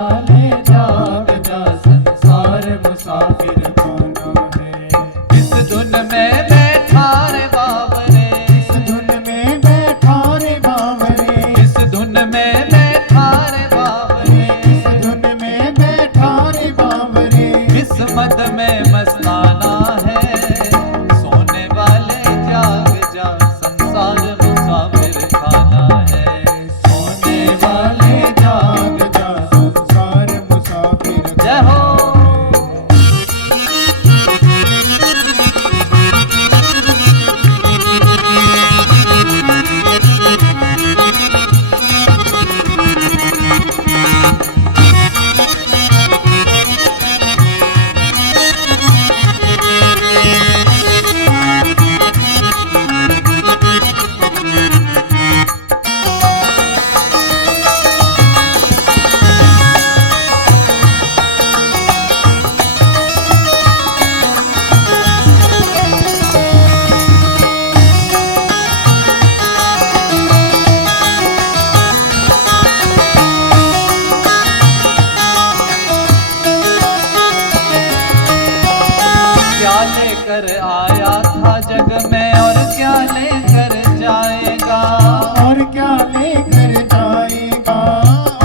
ले जाग जा संसार मुसाफिर खाना है। इस धुन में बैठा रे बावरे, इस धुन में बैठा रे बावरे, इस धुन में बैठा रे बावरे, इस धुन में बैठा रे बावरे। इस मद में मस्ताना है, सोने वाले जाग जा संसार मुसाफिर खाना है। सोने वाले जाग जा संसार मुसाफिर जय हो। क्या लेकर आया था जग में और क्या लेकर जाएगा, और क्या लेकर जाएगा,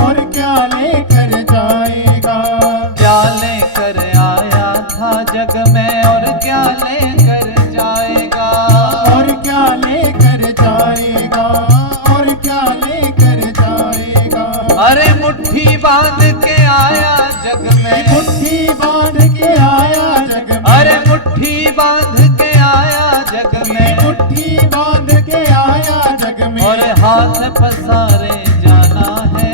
और क्या लेकर जाएगा। क्या लेकर आया था जग में और क्या लेकर जाएगा, और क्या लेकर जाएगा, और क्या लेकर जाएगा। अरे मुट्ठी बांध के आया जग में, मुट्ठी बांध के आया जग में, अरे मुट्ठी बांध के आया जग में, मुट्ठी बांध के आया जग में। और हाथ पसारे जाना है,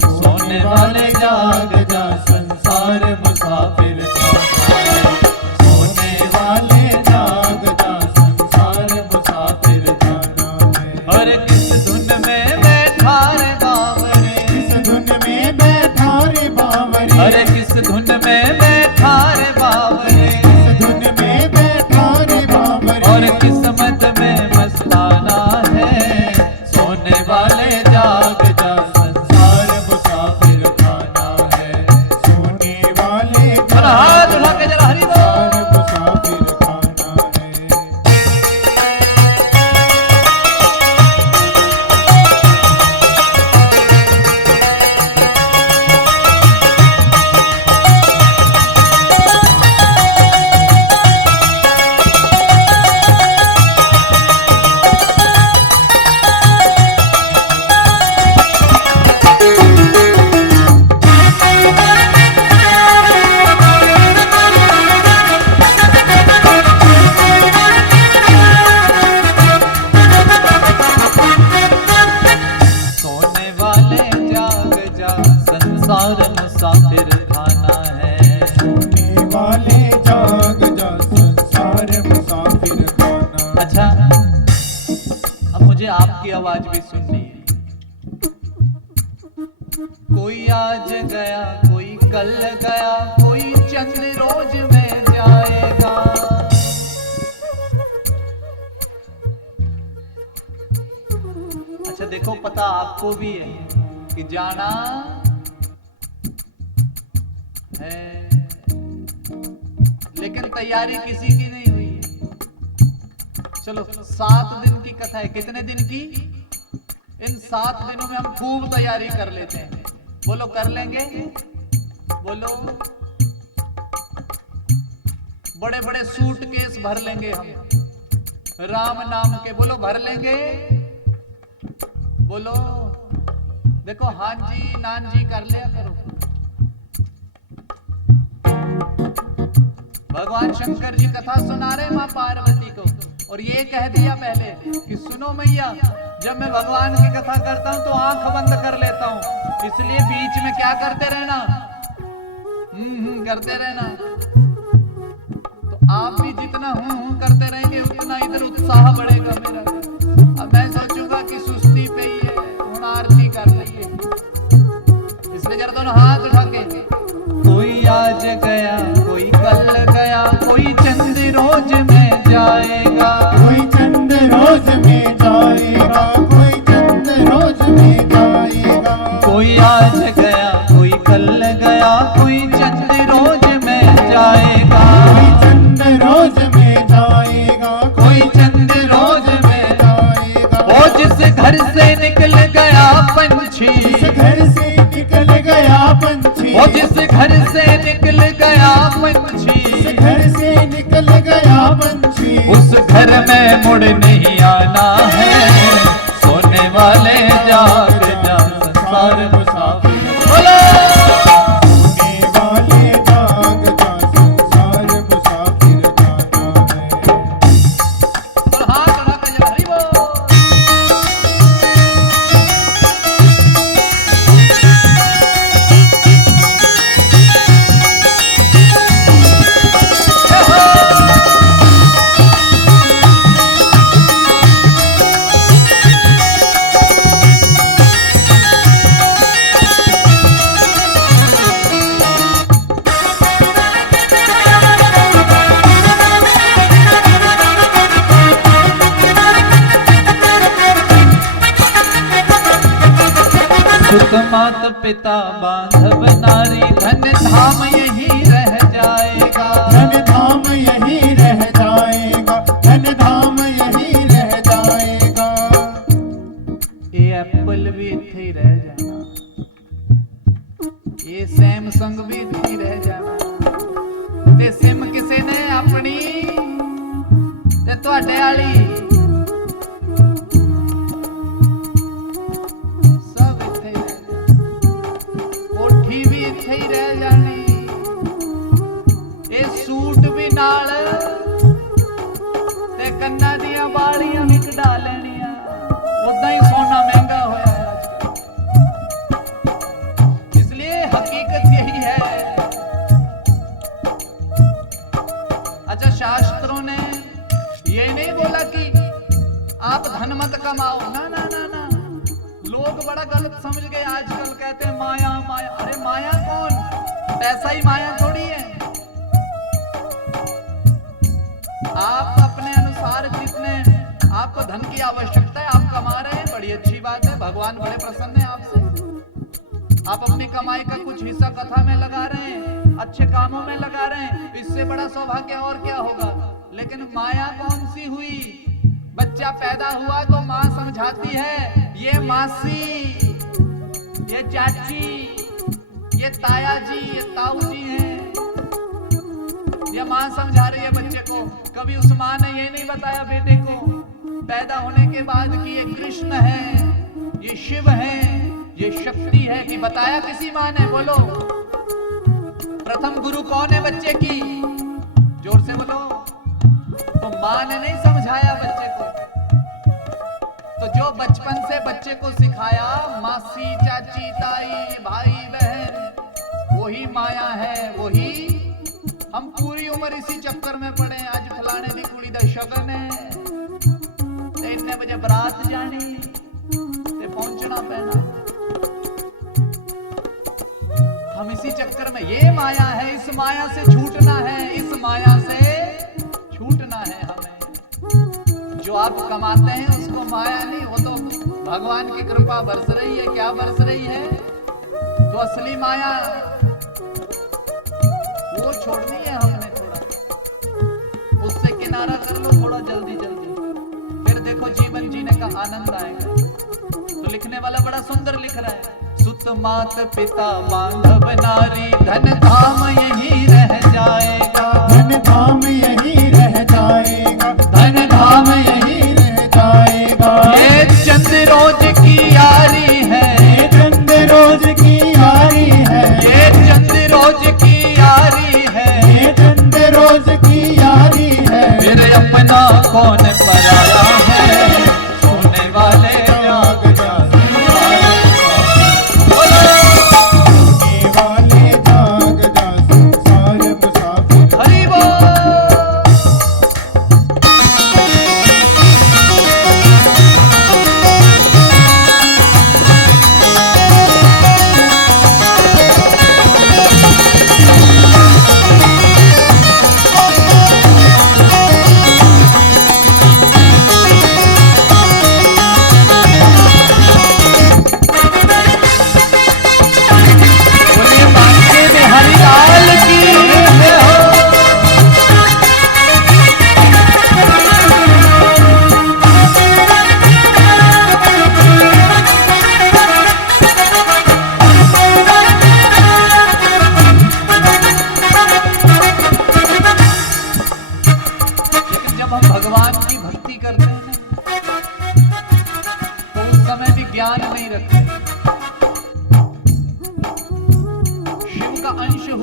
सोने वाले जाग जा संसार मुसाफिर खाना है। सोने वाले जाग जा संसार मुसाफिर जाना है। और किस धुन में बैठा रे बावरे, इस धुन में बैठा रे बावरे, अरे किस धुन में बैठा रे बावरे, इस धुन में बैठा रे बावरे। और किस्मत में मस्ताना है, सोने वाले जाग जा संसार मुसाफिर खाना है। सोने वाले जरा हाथ उठा के जरा हरि बोल। संसार मुसाफिर खाना है। सोने वाले जाग जा संसार मुसाफिर खाना है। सोने वाले जाग जा संसार मुसाफिर खाना। अच्छा, अब मुझे आपकी आवाज भी सुननी है। कोई आज गया, कोई कल गया, कोई चंद रोज में जाएगा। अच्छा देखो, पता आपको भी है कि जाना है, लेकिन तैयारी किसी की नहीं हुई है। चलो 7 दिन की कथा है, कितने दिन की? इन 7 दिनों में हम खूब तैयारी कर लेते हैं। बोलो कर लेंगे? बोलो। बड़े बड़े सूटकेस भर लेंगे हम राम नाम के। बोलो भर लेंगे? बोलो। देखो हाँ जी नान जी कर लिया करो। भगवान शंकर जी कथा सुना रहे माँ पार्वती को, और ये कह दिया पहले कि सुनो मैया, जब मैं भगवान की कथा करता हूं तो आंख बंद कर लेता हूं, इसलिए बीच में क्या करते रहना, करते रहना। तो आप भी जितना करते रहेंगे उतना इधर उत्साह बढ़ेगा मेरा। अब मैं सोचूंगा कि सुस्ती पे ही है, ਹੁਣ आरती कर लइए, इसलिए जरा दोनों हाथ उठा के। कोई आज गया, कोई कल गया, कोई चंद रोज में जाएगा, कोई चंद रोज में जाएगा, कोई चंद रोज में जाएगा। कोई आज गया, कोई कल गया पंछी, वो जिस घर से निकल गया पंछी, जिस घर से निकल गया पंछी, उस घर में मुड़ नहीं आना है। सोने वाले जाग जा संसार मुसाफिर, बोलो सोने वाले जाग जा संसार मुसाफिर जाना है। और हाथ उठा के जय हरि बोल। सुत मात पिता बांधव नारी, धन धाम यही रह जाएगा। धन धाम यही रह जाएगा, धन धाम यही रह जाएगा। ये एप्पल भी इत्थे ही रह जाना, ये सैमसंग भी इत्थे ही रह जाना। ते सिम किसे ने अपनी ते ਤੁਹਾਡੇ वाली सब इत्थे ही रह जाना, कोठी भी इत्थे ही रह जानी, ये सूट भी नाल ते ਕੰਨਾਂ ਦੀਆਂ ਬਾਲੀਆਂ ਵੀ ਕਢਾ ਲੈਣੀਆਂ। उदा ही सोना महंगा होया है आजकल, इसलिए हकीकत यही है। अच्छा, शास्त्रों ने ये नहीं बोला कि आप धन मत कमाओ, ना ना ना ना। लोग बड़ा गलत समझ गए आजकल, कहते हैं माया माया। अरे माया कौन? पैसा ही माया थोड़ी है। आप अपने अनुसार जितने आपको धन की आवश्यकता है आप कमा रहे हैं, बड़ी अच्छी बात है, भगवान बड़े प्रसन्न है आपसे। आप अपनी कमाई का कुछ हिस्सा कथा में लगा रहे हैं, अच्छे कामों में लगा रहे हैं, इससे बड़ा सौभाग्य और क्या होगा। लेकिन माया कौन सी हुई? बच्चा पैदा हुआ तो माँ समझाती है, ये मासी, ये चाची, ये ताया जी, ये ताऊ जी हैं। ये माँ समझा रही है बच्चे को। कभी उस माँ ने ये नहीं बताया बेटे को पैदा होने के बाद कि ये कृष्ण है, ये शिव है, ये शक्ति है, कि बताया किसी माँ ने? बोलो, प्रथम गुरु कौन है बच्चे की? जोर से बोलो। तो माँ ने नहीं समझाया बच्चे को। तो जो बचपन से बच्चे को सिखाया, मासी, चाची, ताई, भाई, बहन, वही माया है, वही हम पूरी उम्र इसी चक्कर में पड़े। आज फलाने दी कुड़ी दा शगन है, ते इतने बजे बरात जानी ते पहुंचना पैना। हम इसी चक्कर में, ये माया है, इस माया से छूटना है, इस माया से छूटना है हमें। जो आप कमाते हैं उसको माया नहीं, वो तो भगवान की कृपा बरस रही है। क्या बरस रही है? तो असली माया वो छोड़नी है हमने, थोड़ा उससे किनारा कर लो, थोड़ा जल्दी जल्दी, फिर देखो जीवन जीने का आनंद आएगा। तो लिखने वाला बड़ा सुंदर लिख रहा है, सुत मात पिता बांधव नारी, धन धाम यही रह जाएगा। धन धाम यही रह जाएगा, धन धाम यही रह जाएगा। ये चंद रोज की यारी है, ये चंद रोज की यारी है, ये चंद रोज की यारी है, ये चंद रोज की यारी है। फिर अपना कौन पराया है। सोने वाले जाग जा संसार, बोलो सोने वाले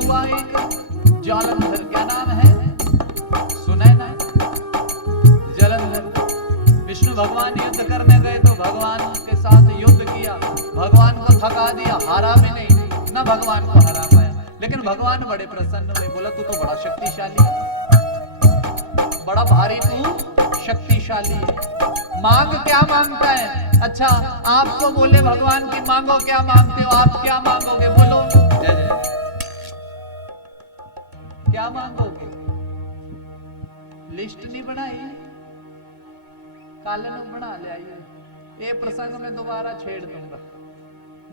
हुआ एक जालंधर, क्या नाम है, सुना है ना, जालंधर। विष्णु भगवान युद्ध करने गए तो भगवान के साथ युद्ध किया, भगवान को थका दिया, हारा भी नहीं, ना भगवान को हरा पाया। लेकिन भगवान बड़े प्रसन्न हुए, बोला तू तो बड़ा शक्तिशाली है, बड़ा भारी तू शक्तिशाली है, मांग क्या मांगता है। अच्छा आपको बोले भगवान की मांगो, क्या मांगते हो आप, क्या मांगोगे, बोलो जय जय, क्या मांगोगे, लिस्ट नहीं बनाई, कालन बना ले आइए, ये प्रसंग में दोबारा छेड़ दूंगा,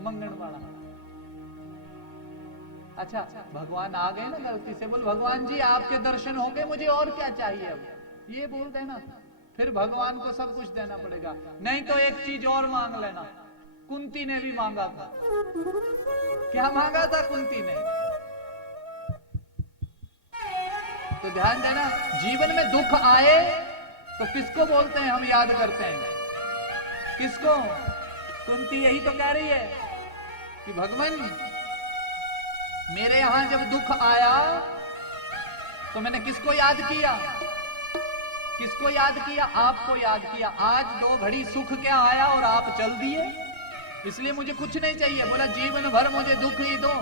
मंगन वाला। अच्छा भगवान आ गए ना गलती से, बोल भगवान जी आपके दर्शन हो गए, मुझे और क्या चाहिए, अब ये बोल देना, फिर भगवान को सब कुछ देना पड़ेगा। नहीं तो एक चीज और मांग लेना, कुंती ने भी मांगा था, क्या मांगा था कुंती ने, तो ध्यान देना, जीवन में दुख आए तो किसको बोलते हैं हम, याद करते हैं किसको, कुंती यही तो कह रही है कि भगवान मेरे यहां जब दुख आया तो मैंने किसको याद किया, किसको याद किया, आपको याद किया। आज 2 घड़ी सुख क्या आया और आप चल दिए, इसलिए मुझे कुछ नहीं चाहिए, बोला जीवन भर मुझे दुख ही दो,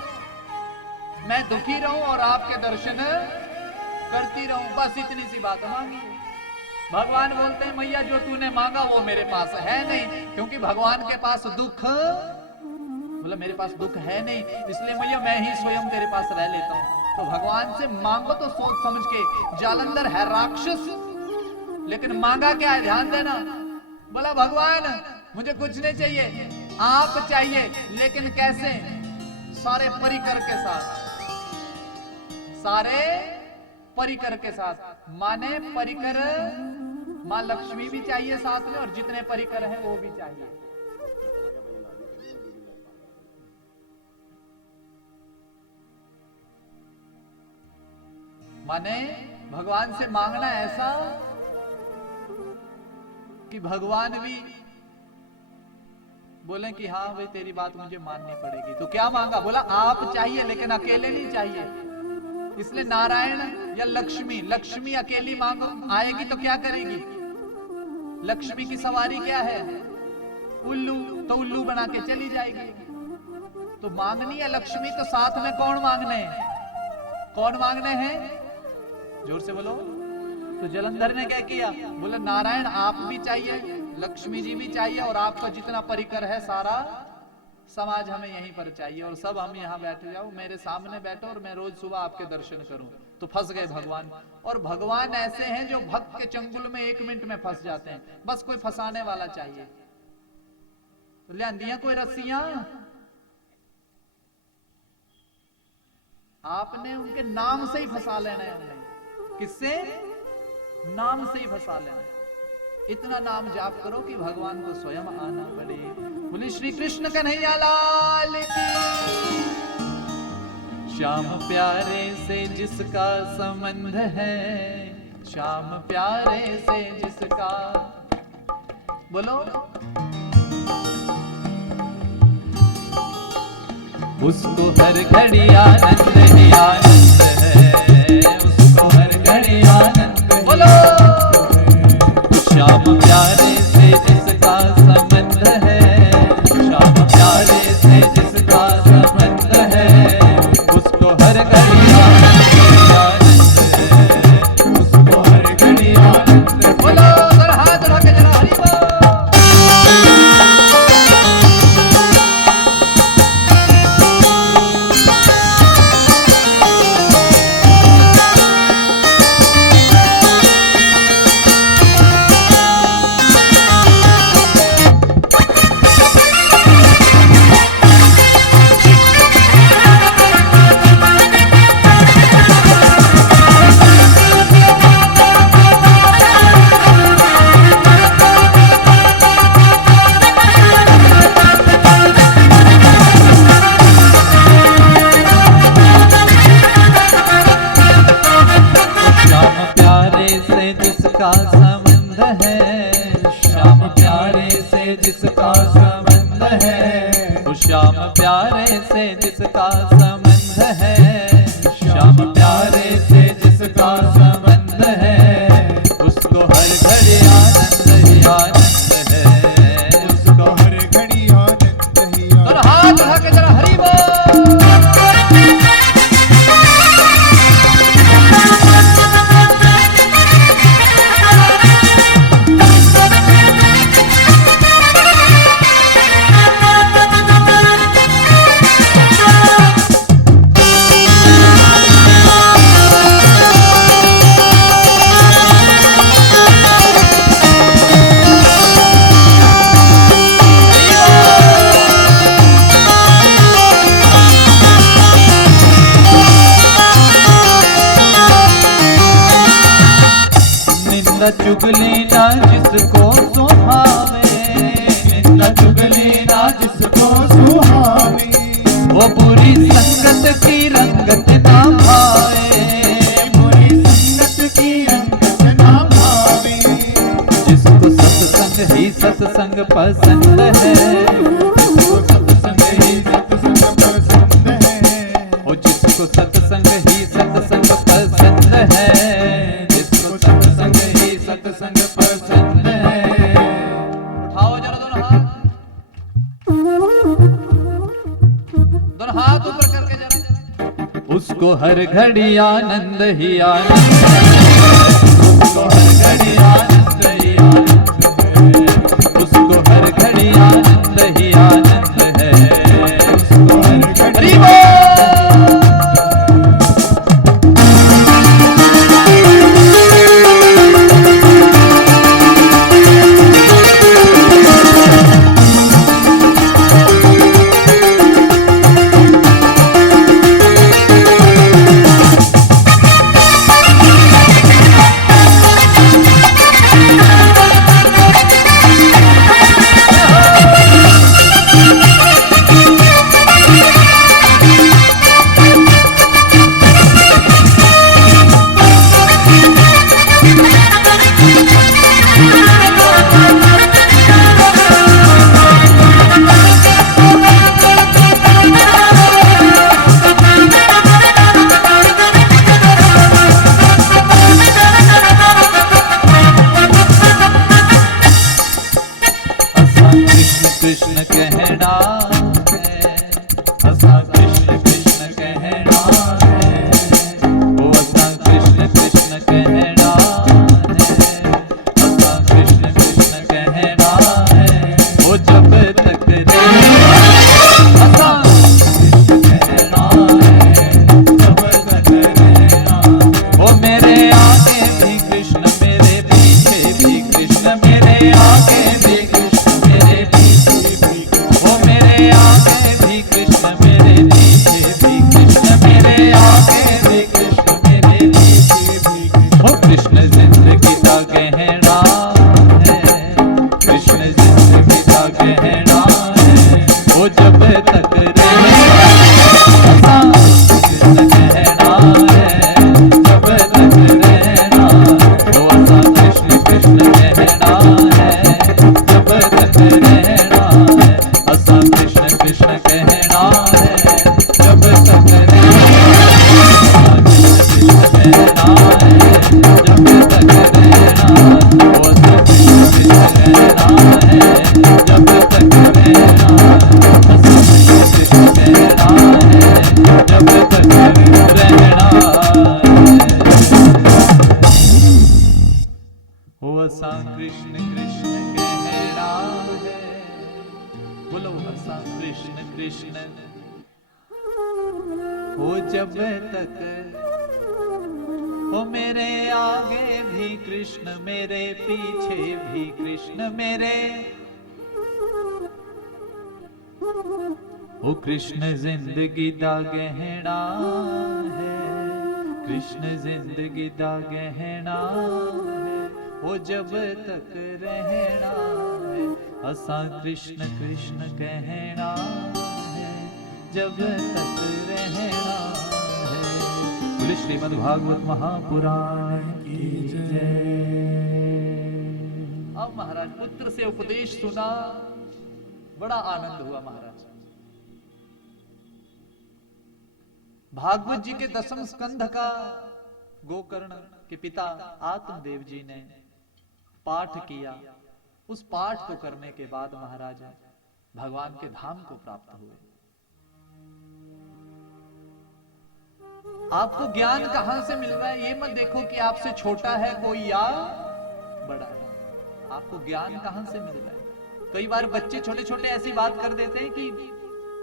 मैं दुखी रहूं और आपके दर्शन करती रहूं, बस इतनी सी बात मांगी। भगवान बोलते हैं मैया जो तूने मांगा वो मेरे पास है नहीं, क्योंकि भगवान के पास दुख, बोला मेरे पास दुख है नहीं, इसलिए मैया मैं ही स्वयं तेरे पास रह लेता हूं। तो भगवान से मांगो तो सोच समझ के, जालंधर है राक्षस, लेकिन मांगा क्या है, ध्यान देना, बोला भगवान मुझे कुछ नहीं चाहिए, आप चाहिए, लेकिन कैसे, सारे परिकर के साथ, सारे परिकर के साथ, माने परिकर, मां लक्ष्मी भी चाहिए साथ में, और जितने परिकर हैं वो भी चाहिए। माने भगवान से मांगना ऐसा कि भगवान भी बोले कि हाँ भाई तेरी बात मुझे माननी पड़ेगी। तो क्या मांगा, बोला आप चाहिए लेकिन अकेले नहीं चाहिए, इसलिए नारायण या लक्ष्मी, लक्ष्मी अकेली मांगो, आएगी तो क्या करेगी, लक्ष्मी की सवारी क्या है, उल्लू, तो उल्लू बना के चली जाएगी। तो मांगनी है लक्ष्मी, तो साथ में कौन मांगने हैं, कौन मांगने हैं, जोर से बोलो। तो जालंधर ने क्या किया, बोले नारायण आप भी चाहिए, लक्ष्मी जी भी चाहिए, और आपका जितना परिकर है सारा समाज हमें यहीं पर चाहिए, और सब हम यहाँ बैठ जाओ, मेरे सामने बैठो और मैं रोज सुबह आपके दर्शन करूं। तो फंस गए भगवान। और भगवान ऐसे हैं जो भक्त के चंगुल में 1 मिनट में फंस जाते हैं, बस कोई फंसाने वाला चाहिए। तो ले आंदियां कोई रस्सियां, आपने उनके नाम से ही फंसा लेना है, हमने किससे, नाम से ही फंसा लेना है। इतना नाम जाप करो कि भगवान को स्वयं आना पड़े। बोले श्री कृष्ण कन्हैया लाल की। श्याम प्यारे से जिसका संबंध है, श्याम प्यारे से जिसका, बोलो उसको हर घड़ी आनंद ही आनंद है, उसको हर घड़ी आनंद, बोलो श्याम प्यारे से जिसका संबंध है, श्याम प्यारे से जिसका संबंध है, उसको हर घड़ी आनंद है, उसको हर घड़ी आनंद। बोलो सर हाथ रख के जरा हरि बोल। निंदा चुगली ना जिसको सुहावे, निंदा चुगली ना जिसको सुहावे, वो बुरी संगत की रंगत ना भावे, बुरी संगत की रंगत ना भावे, जिसको सत्संग ही सत्संग पसंद है, जिसको सत्संग ही सत्संग पसंद है, वो जिसको सत्संग ही सत्संग पसंद है, जिसको सत्संग ही सत्संग पसंद है। उठाओ जरा दोनों हाथ ऊपर करके जरा। उसको हर घड़ी आनंद ही आनंद है, उसको हर घड़ी आनंद ही आनंद है, उसको हर घड़ी आनंद ही आनंद है, उसको हर घड़ी कृष्ण कहना है, असा कृष्ण कृष्ण कहना है, वो असा कृष्ण कृष्ण कहना है, असा कृष्ण कृष्ण कहना है, वो जब तक रे असा कृष्ण कहना है, जब तक रहना, वो मेरे आगे भी कृष्ण मेरे पीछे भी कृष्ण, मेरे आगे भी कृष्ण मेरे वो मेरे आगे भी कृष्ण मेरे पीछे भी कृष्ण, मेरे आगे भी कृष्ण मेरे पीछे भी कृष्ण, वो कृष्ण जिंदगी का गहना है, कृष्ण जिंदगी का गहना है, वो जब तक रहेगा कृष्ण कहना है, जब तक रहना, वो ऐसा कृष्ण कृष्ण कहना है, जब तक रहना है, ऐसा कृष्ण कृष्ण कहना है, जब तक रहना, कृष्ण कहना है, जब तक रहना, वो ऐसा कृष्ण कृष्ण कहना है, जब तक रहना, ऐसा कृष्ण कहना है, जब तक रहना वो असा कृष्ण कृष्ण कहना है। बोलो असा कृष्ण कृष्ण वो जब तक वो मेरे आगे भी कृष्ण मेरे पीछे भी कृष्ण, मेरे वो कृष्ण जिंदगी दा गहना है, कृष्ण जिंदगी दा गहना है, वो जब तक रहना है, असा कृष्ण कृष्ण कहना है, जब तक रहना है। बोले श्रीमद् भागवत महापुराण की जय। अब महाराज पुत्र से उपदेश सुना, बड़ा आनंद हुआ महाराज। भागवत जी के 10वें स्कंध का गोकर्ण के पिता आत्मदेव जी ने पाठ किया। उस पाठ को करने के बाद महाराज भगवान के धाम को प्राप्त हुए। आपको ज्ञान कहां से मिल रहा है, ये मत देखो कि आपसे छोटा है कोई या बड़ा है। आपको ज्ञान कहां से मिल रहा है। कई बार बच्चे छोटे छोटे ऐसी बात कर देते हैं कि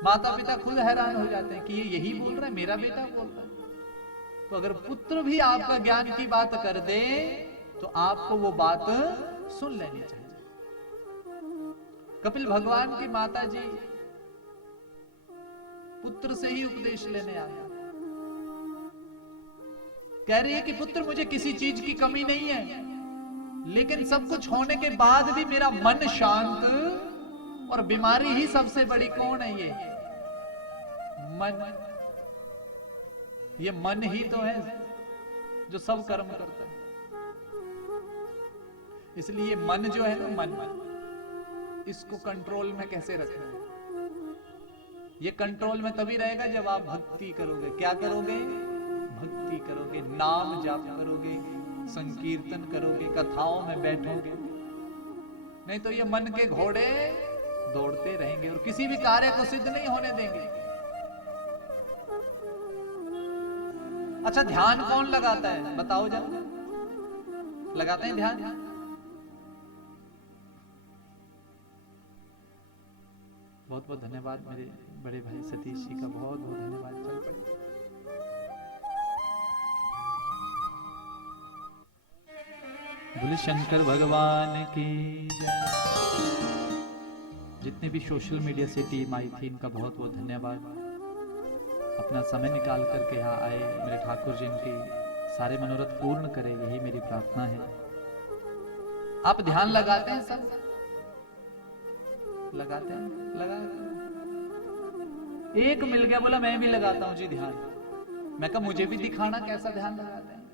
माता पिता खुद हैरान हो जाते हैं कि ये यही बोल रहा है, मेरा बेटा बोल रहा है। तो अगर पुत्र भी आपका ज्ञान की बात कर दे तो आपको वो बात सुन लेनी चाहिए। कपिल भगवान की माता जी पुत्र से ही उपदेश लेने आए। कह रही है कि पुत्र मुझे किसी चीज की कमी नहीं है, लेकिन सब कुछ होने के बाद भी मेरा मन शांत, और बीमारी ही सबसे बड़ी कौन है? ये मन। ये मन ही तो है जो सब कर्म करता है। इसलिए मन जो है ना, मन, इसको कंट्रोल में कैसे रखना है? ये कंट्रोल में तभी रहेगा जब आप भक्ति करोगे। क्या करोगे? भक्ति करोगे, नाम जाप करोगे, संकीर्तन करोगे, कथाओं में बैठोगे। नहीं तो ये मन के घोड़े दौड़ते रहेंगे और किसी भी कार्य को सिद्ध नहीं होने देंगे। अच्छा, ध्यान कौन लगाता है? बताओ जरा। लगाते हैं ध्यान? बहुत बहुत धन्यवाद मेरे बड़े भाई सतीश जी का, बहुत बहुत धन्यवाद। चल पड़े। बोले शंकर भगवान की जय। जितने भी सोशल मीडिया से टीम आई थी, इनका बहुत बहुत धन्यवाद। अपना समय निकाल करके यहाँ आए। मेरे ठाकुर जी इनके सारे मनोरथ पूर्ण करे, यही मेरी प्रार्थना है। आप ध्यान लगाते हैं? सब लगाते हैं? लगा। एक मिल गया, बोला मैं भी लगाता हूं जी ध्यान। मैं कहा मुझे भी दिखाना कैसा ध्यान लगाते हैं।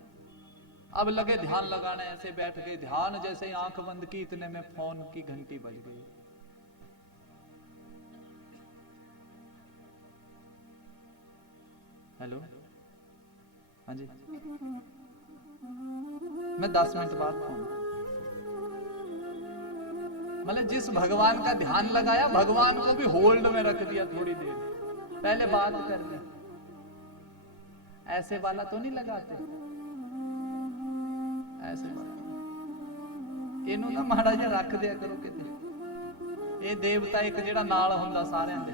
अब लगे ध्यान लगाने, ऐसे बैठ गए ध्यान, जैसे ही आंख बंद की इतने में फोन की घंटी बज गई। हेलो, हाँ जी, मैं 10 मिनट बाद फोन। मतलब जिस भगवान का ध्यान लगाया, भगवान को भी होल्ड में रख दिया थोड़ी देर, पहले बात कर ले। ऐसे वाला तो नहीं लगाते, ऐसे वाला इनू ना माड़ा जिहा रख दिया करो किते। ये देवता एक जेड़ा नाल हुंदा सारिਆਂ ਦੇ।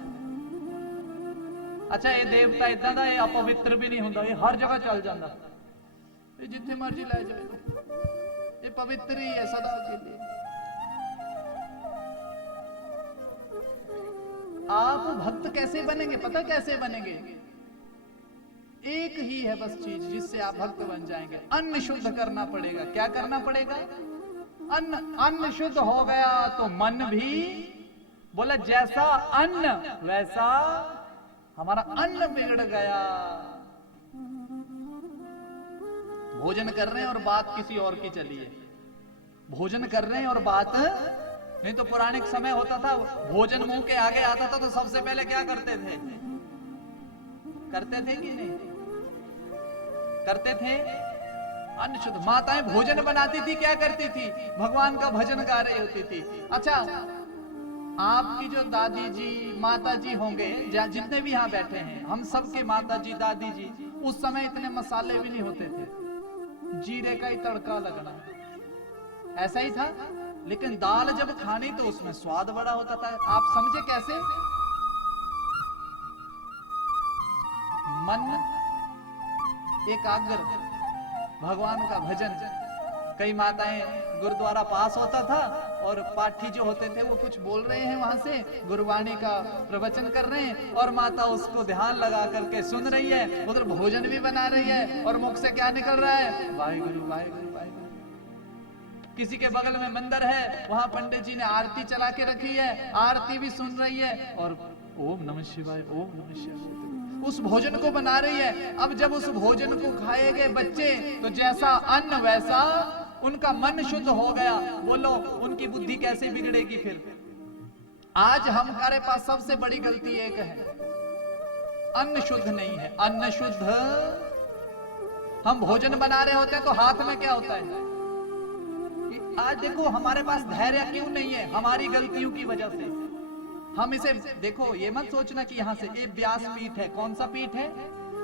अच्छा, ये देवता इदां दा, ये अपवित्र भी नहीं हुंदा, ये हर जगह चल जांदा, ये जिथे मर्जी ले जाए, ये पवित्र ही है सदा के लिए। आप भक्त कैसे बनेंगे? पता कैसे बनेंगे? एक ही है बस चीज जिससे आप भक्त बन जाएंगे। अन्न शुद्ध करना पड़ेगा। क्या करना पड़ेगा? अन्न शुद्ध हो गया तो मन भी, बोला जैसा अन्न वैसा हमारा अन्न बिगड़ गया। भोजन कर रहे हैं और बात किसी और की चली है। भोजन कर रहे हैं और बात नहीं तो पुराने समय होता था, भोजन मुंह के आगे आता था तो सबसे पहले क्या करते थे? करते थे कि नहीं करते थे? अन्न शुद्ध। माताएं भोजन बनाती थी, क्या करती थी? भगवान का भजन गा रही होती थी। अच्छा, आपकी जो दादी जी, माता जी होंगे, जितने भी यहाँ बैठे हैं, हम सबके माता जी, दादी जी, उस समय इतने मसाले भी नहीं होते थे, जीरे का ही तड़का लगना, ऐसा ही था। लेकिन दाल जब खानी तो उसमें स्वाद बड़ा होता था। आप समझे कैसे? मन एकाग्र, भगवान का भजन। कई माताएं, गुरुद्वारा पास होता था और पाठी जो होते थे वो कुछ बोल रहे हैं, वहां से गुरुवाणी का प्रवचन कर रहे हैं और माता उसको ध्यान लगा करके सुन रही है, उधर भोजन भी बना रही है और मुख से क्या निकल रहा है? वाहिगुरु वाहिगुरु वाहिगुरु। किसी के बगल में मंदिर है, वहां पंडित जी ने आरती चला के रखी है, आरती भी सुन रही है और ओम नमः शिवाय, ओम नमः शिवाय उस भोजन को बना रही है। अब जब उस भोजन को खाएंगे बच्चे तो जैसा अन्न वैसा उनका मन शुद्ध हो गया। बोलो उनकी बुद्धि कैसे बिगड़ेगी फिर? आज हमारे पास सबसे बड़ी गलती एक है, अन्न शुद्ध नहीं है। अन्न शुद्ध, हम भोजन बना रहे होते हैं तो हाथ में क्या होता है? आज देखो हमारे पास धैर्य क्यों नहीं है? हमारी गलतियों की वजह से। हम इसे देखो, ये मत सोचना कि यहाँ से ये व्यास पीठ है। कौन सा पीठ है?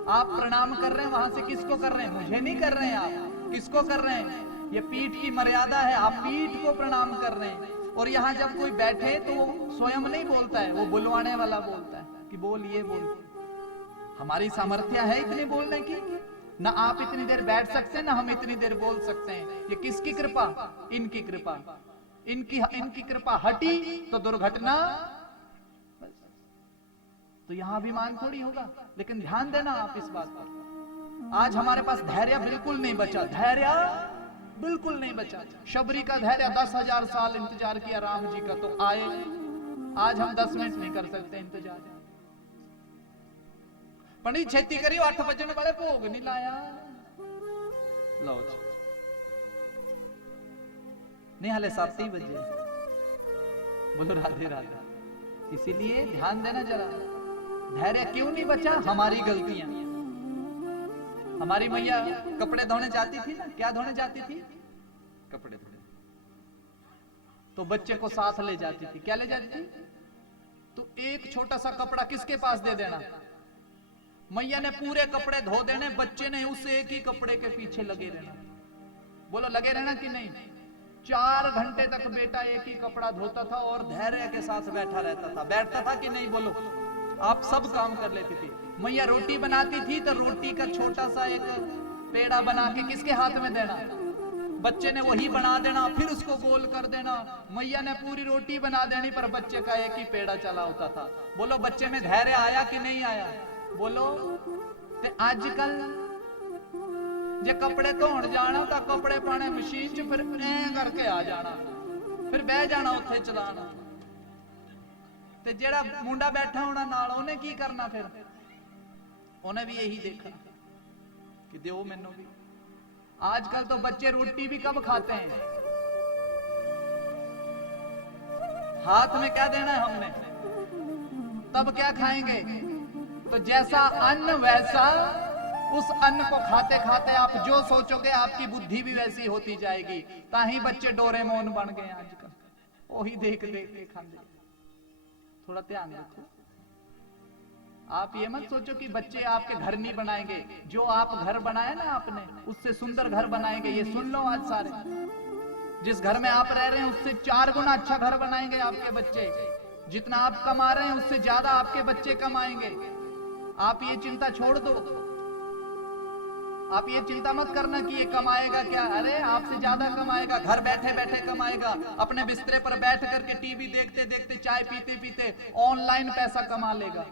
आप प्रणाम कर रहे हैं, वहां से किसको कर रहे हैं? मुझे नहीं कर रहे हैं, आप किसको कर रहे हैं? ये पीठ की मर्यादा है, आप पीठ को प्रणाम कर रहे हैं। और यहाँ जब कोई बैठे तो वो स्वयं नहीं बोलता है, वो बुलवाने वाला बोलता है कि बोल, ये बोल। हमारी सामर्थ्य है इतनी बोलने की? ना आप इतनी देर बैठ सकते हैं, ना हम इतनी देर बोल सकते हैं। ये किसकी कृपा? इनकी कृपा। इनकी कृपा हटी तो दुर्घटना। तो यहां अभिमान थोड़ी होगा। लेकिन ध्यान देना आप इस बात पर, आज हमारे पास धैर्य बिल्कुल नहीं बचा। धैर्य बिल्कुल नहीं बचा। शबरी का धैर्य 10,000 साल इंतजार किया राम जी का, तो आए। आज हम 10 मिनट नहीं कर सकते इंतजार। पंडित छेती करियो, 8 बजने वाले भोग नहीं लाया। लो जी, नहीं हाले 7 ही बजे। बोलो राधे राधे। इसीलिए ध्यान देना जरा, धैर्य क्यों नहीं बचा? हमारी गलतियां। हमारी मैया कपड़े धोने जाती थी ना, क्या धोने जाती थी? कपड़े धोने। तो बच्चे को साथ ले जाती थी। क्या ले जाती थी? तो एक छोटा सा कपड़ा किसके पास दे देना, मैया ने पूरे कपड़े धो देने, बच्चे ने उस एक ही कपड़े के पीछे लगे रहना। बोलो लगे रहना कि नहीं? 4 घंटे तक बेटा एक ही कपड़ा धोता था और धैर्य के साथ बैठा रहता था। बैठता था कि नहीं? बोलो। आप सब काम कर लेती थी। मैया रोटी बनाती थी तो रोटी का छोटा सा एक पेड़ा बना के किसके हाथ में देना, बच्चे ने वही बना देना, फिर उसको गोल कर देना। मैया ने पूरी रोटी बना देनी पर बच्चे का एक ही पेड़ा चला होता था। बोलो बच्चे में धैर्य आया कि नहीं आया? बोलो। ते आजकल जे कपड़े धोण जाना तो कपड़े पाने मशीन च, फिर ऐ करके आ जाना, फिर बह जाना उत्थे चलाना। ते जेड़ा मुंडा बैठा होना नाल, उन्हें की करना? फिर उन्हें भी यही देखा कि दो मैनू भी। आजकल तो बच्चे रोटी भी कब खाते हैं? हाथ में क्या देना है हमने, तब क्या खाएंगे? तो जैसा अन्न वैसा, उस अन्न को खाते खाते आप जो सोचोगे आपकी बुद्धि भी वैसी होती जाएगी। ताही बच्चे डोरेमोन बन गए आजकल, वही देख देख के खाते। थोड़ा ध्यान रखो। आप ये मत सोचो कि बच्चे आपके घर नहीं बनाएंगे। जो आप घर बनाए ना आपने, उससे सुंदर घर बनाएंगे। ये सुन लो आज सारे, जिस घर में आप रह रहे हैं उससे 4 गुना अच्छा घर बनाएंगे आपके बच्चे। जितना आप कमा रहे हैं उससे ज्यादा आपके बच्चे कमाएंगे। आप ये चिंता छोड़ दो। आप ये चिंता मत करना कि ये कमाएगा क्या। अरे आपसे ज्यादा कमाएगा, घर बैठे बैठे कमाएगा। अपने बिस्तरे पर बैठ करके टीवी देखते देखते, चाय पीते पीते ऑनलाइन पैसा कमा लेगा।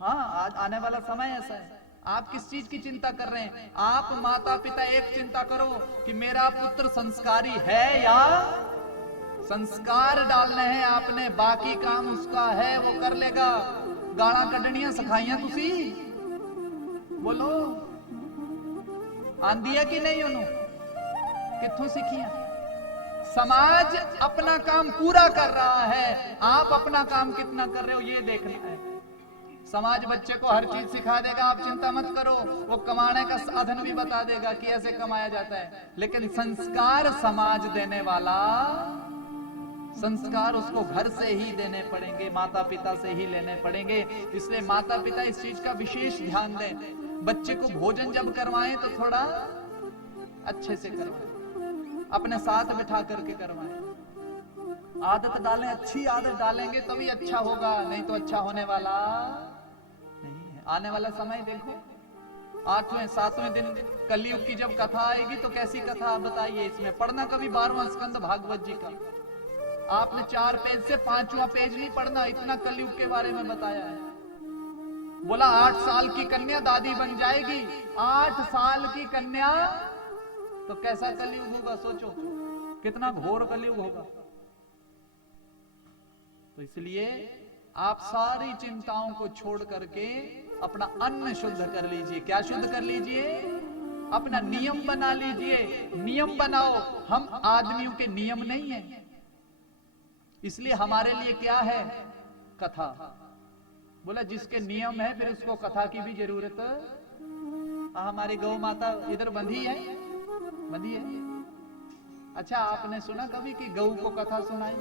हाँ, आज आने वाला समय ऐसा है। आप किस चीज की चिंता कर रहे हैं? आप माता पिता एक चिंता करो कि मेरा पुत्र संस्कारी है या संस्कार डालने हैं आपने, बाकी काम उसका है, वो कर लेगा। गाना कढ़नियां सिखाइया तुसी? बोलो आंदी है कि नहीं? उन्हों कित्थों सीखिया? समाज अपना काम पूरा कर रहा है, आप अपना काम कितना कर रहे हो ये देखना है। समाज बच्चे को हर चीज सिखा देगा, आप चिंता मत करो। वो कमाने का साधन भी बता देगा कि ऐसे कमाया जाता है। लेकिन संस्कार समाज देने वाला, संस्कार उसको घर से ही देने पड़ेंगे, माता पिता से ही लेने पड़ेंगे। इसलिए माता पिता इस चीज का विशेष ध्यान दें। बच्चे को भोजन जब करवाएं तो थोड़ा अच्छे से करवाएं, अपने साथ बिठा करके करवाएं। आदत डालें, अच्छी आदत डालेंगे तभी अच्छा होगा, नहीं तो अच्छा होने वाला नहीं है। आने वाला समय देखो, 8वें 7वें दिन कलयुग की जब कथा आएगी तो कैसी कथा आप बताइए। इसमें पढ़ना कभी 12वां स्कंद भागवत जी का। आपने 4 पेज से 5वां पेज नहीं पढ़ना, इतना कलयुग के बारे में बताया है। बोला 8 साल की कन्या दादी बन जाएगी। 8 साल की कन्या, तो कैसा कलयुग होगा सोचो, कितना घोर कलयुग होगा। तो इसलिए आप सारी चिंताओं को छोड़ करके अपना अन्न शुद्ध कर लीजिए। क्या शुद्ध कर लीजिए? अपना नियम बना लीजिए। नियम बनाओ। हम आदमियों के नियम नहीं है, इसलिए हमारे लिए क्या है? कथा। बोला जिसके नियम है फिर उसको कथा की भी जरूरत। हमारी गौ माता इधर बंधी है, बंधी है। अच्छा, आपने सुना कभी कि गऊ को कथा सुनाई?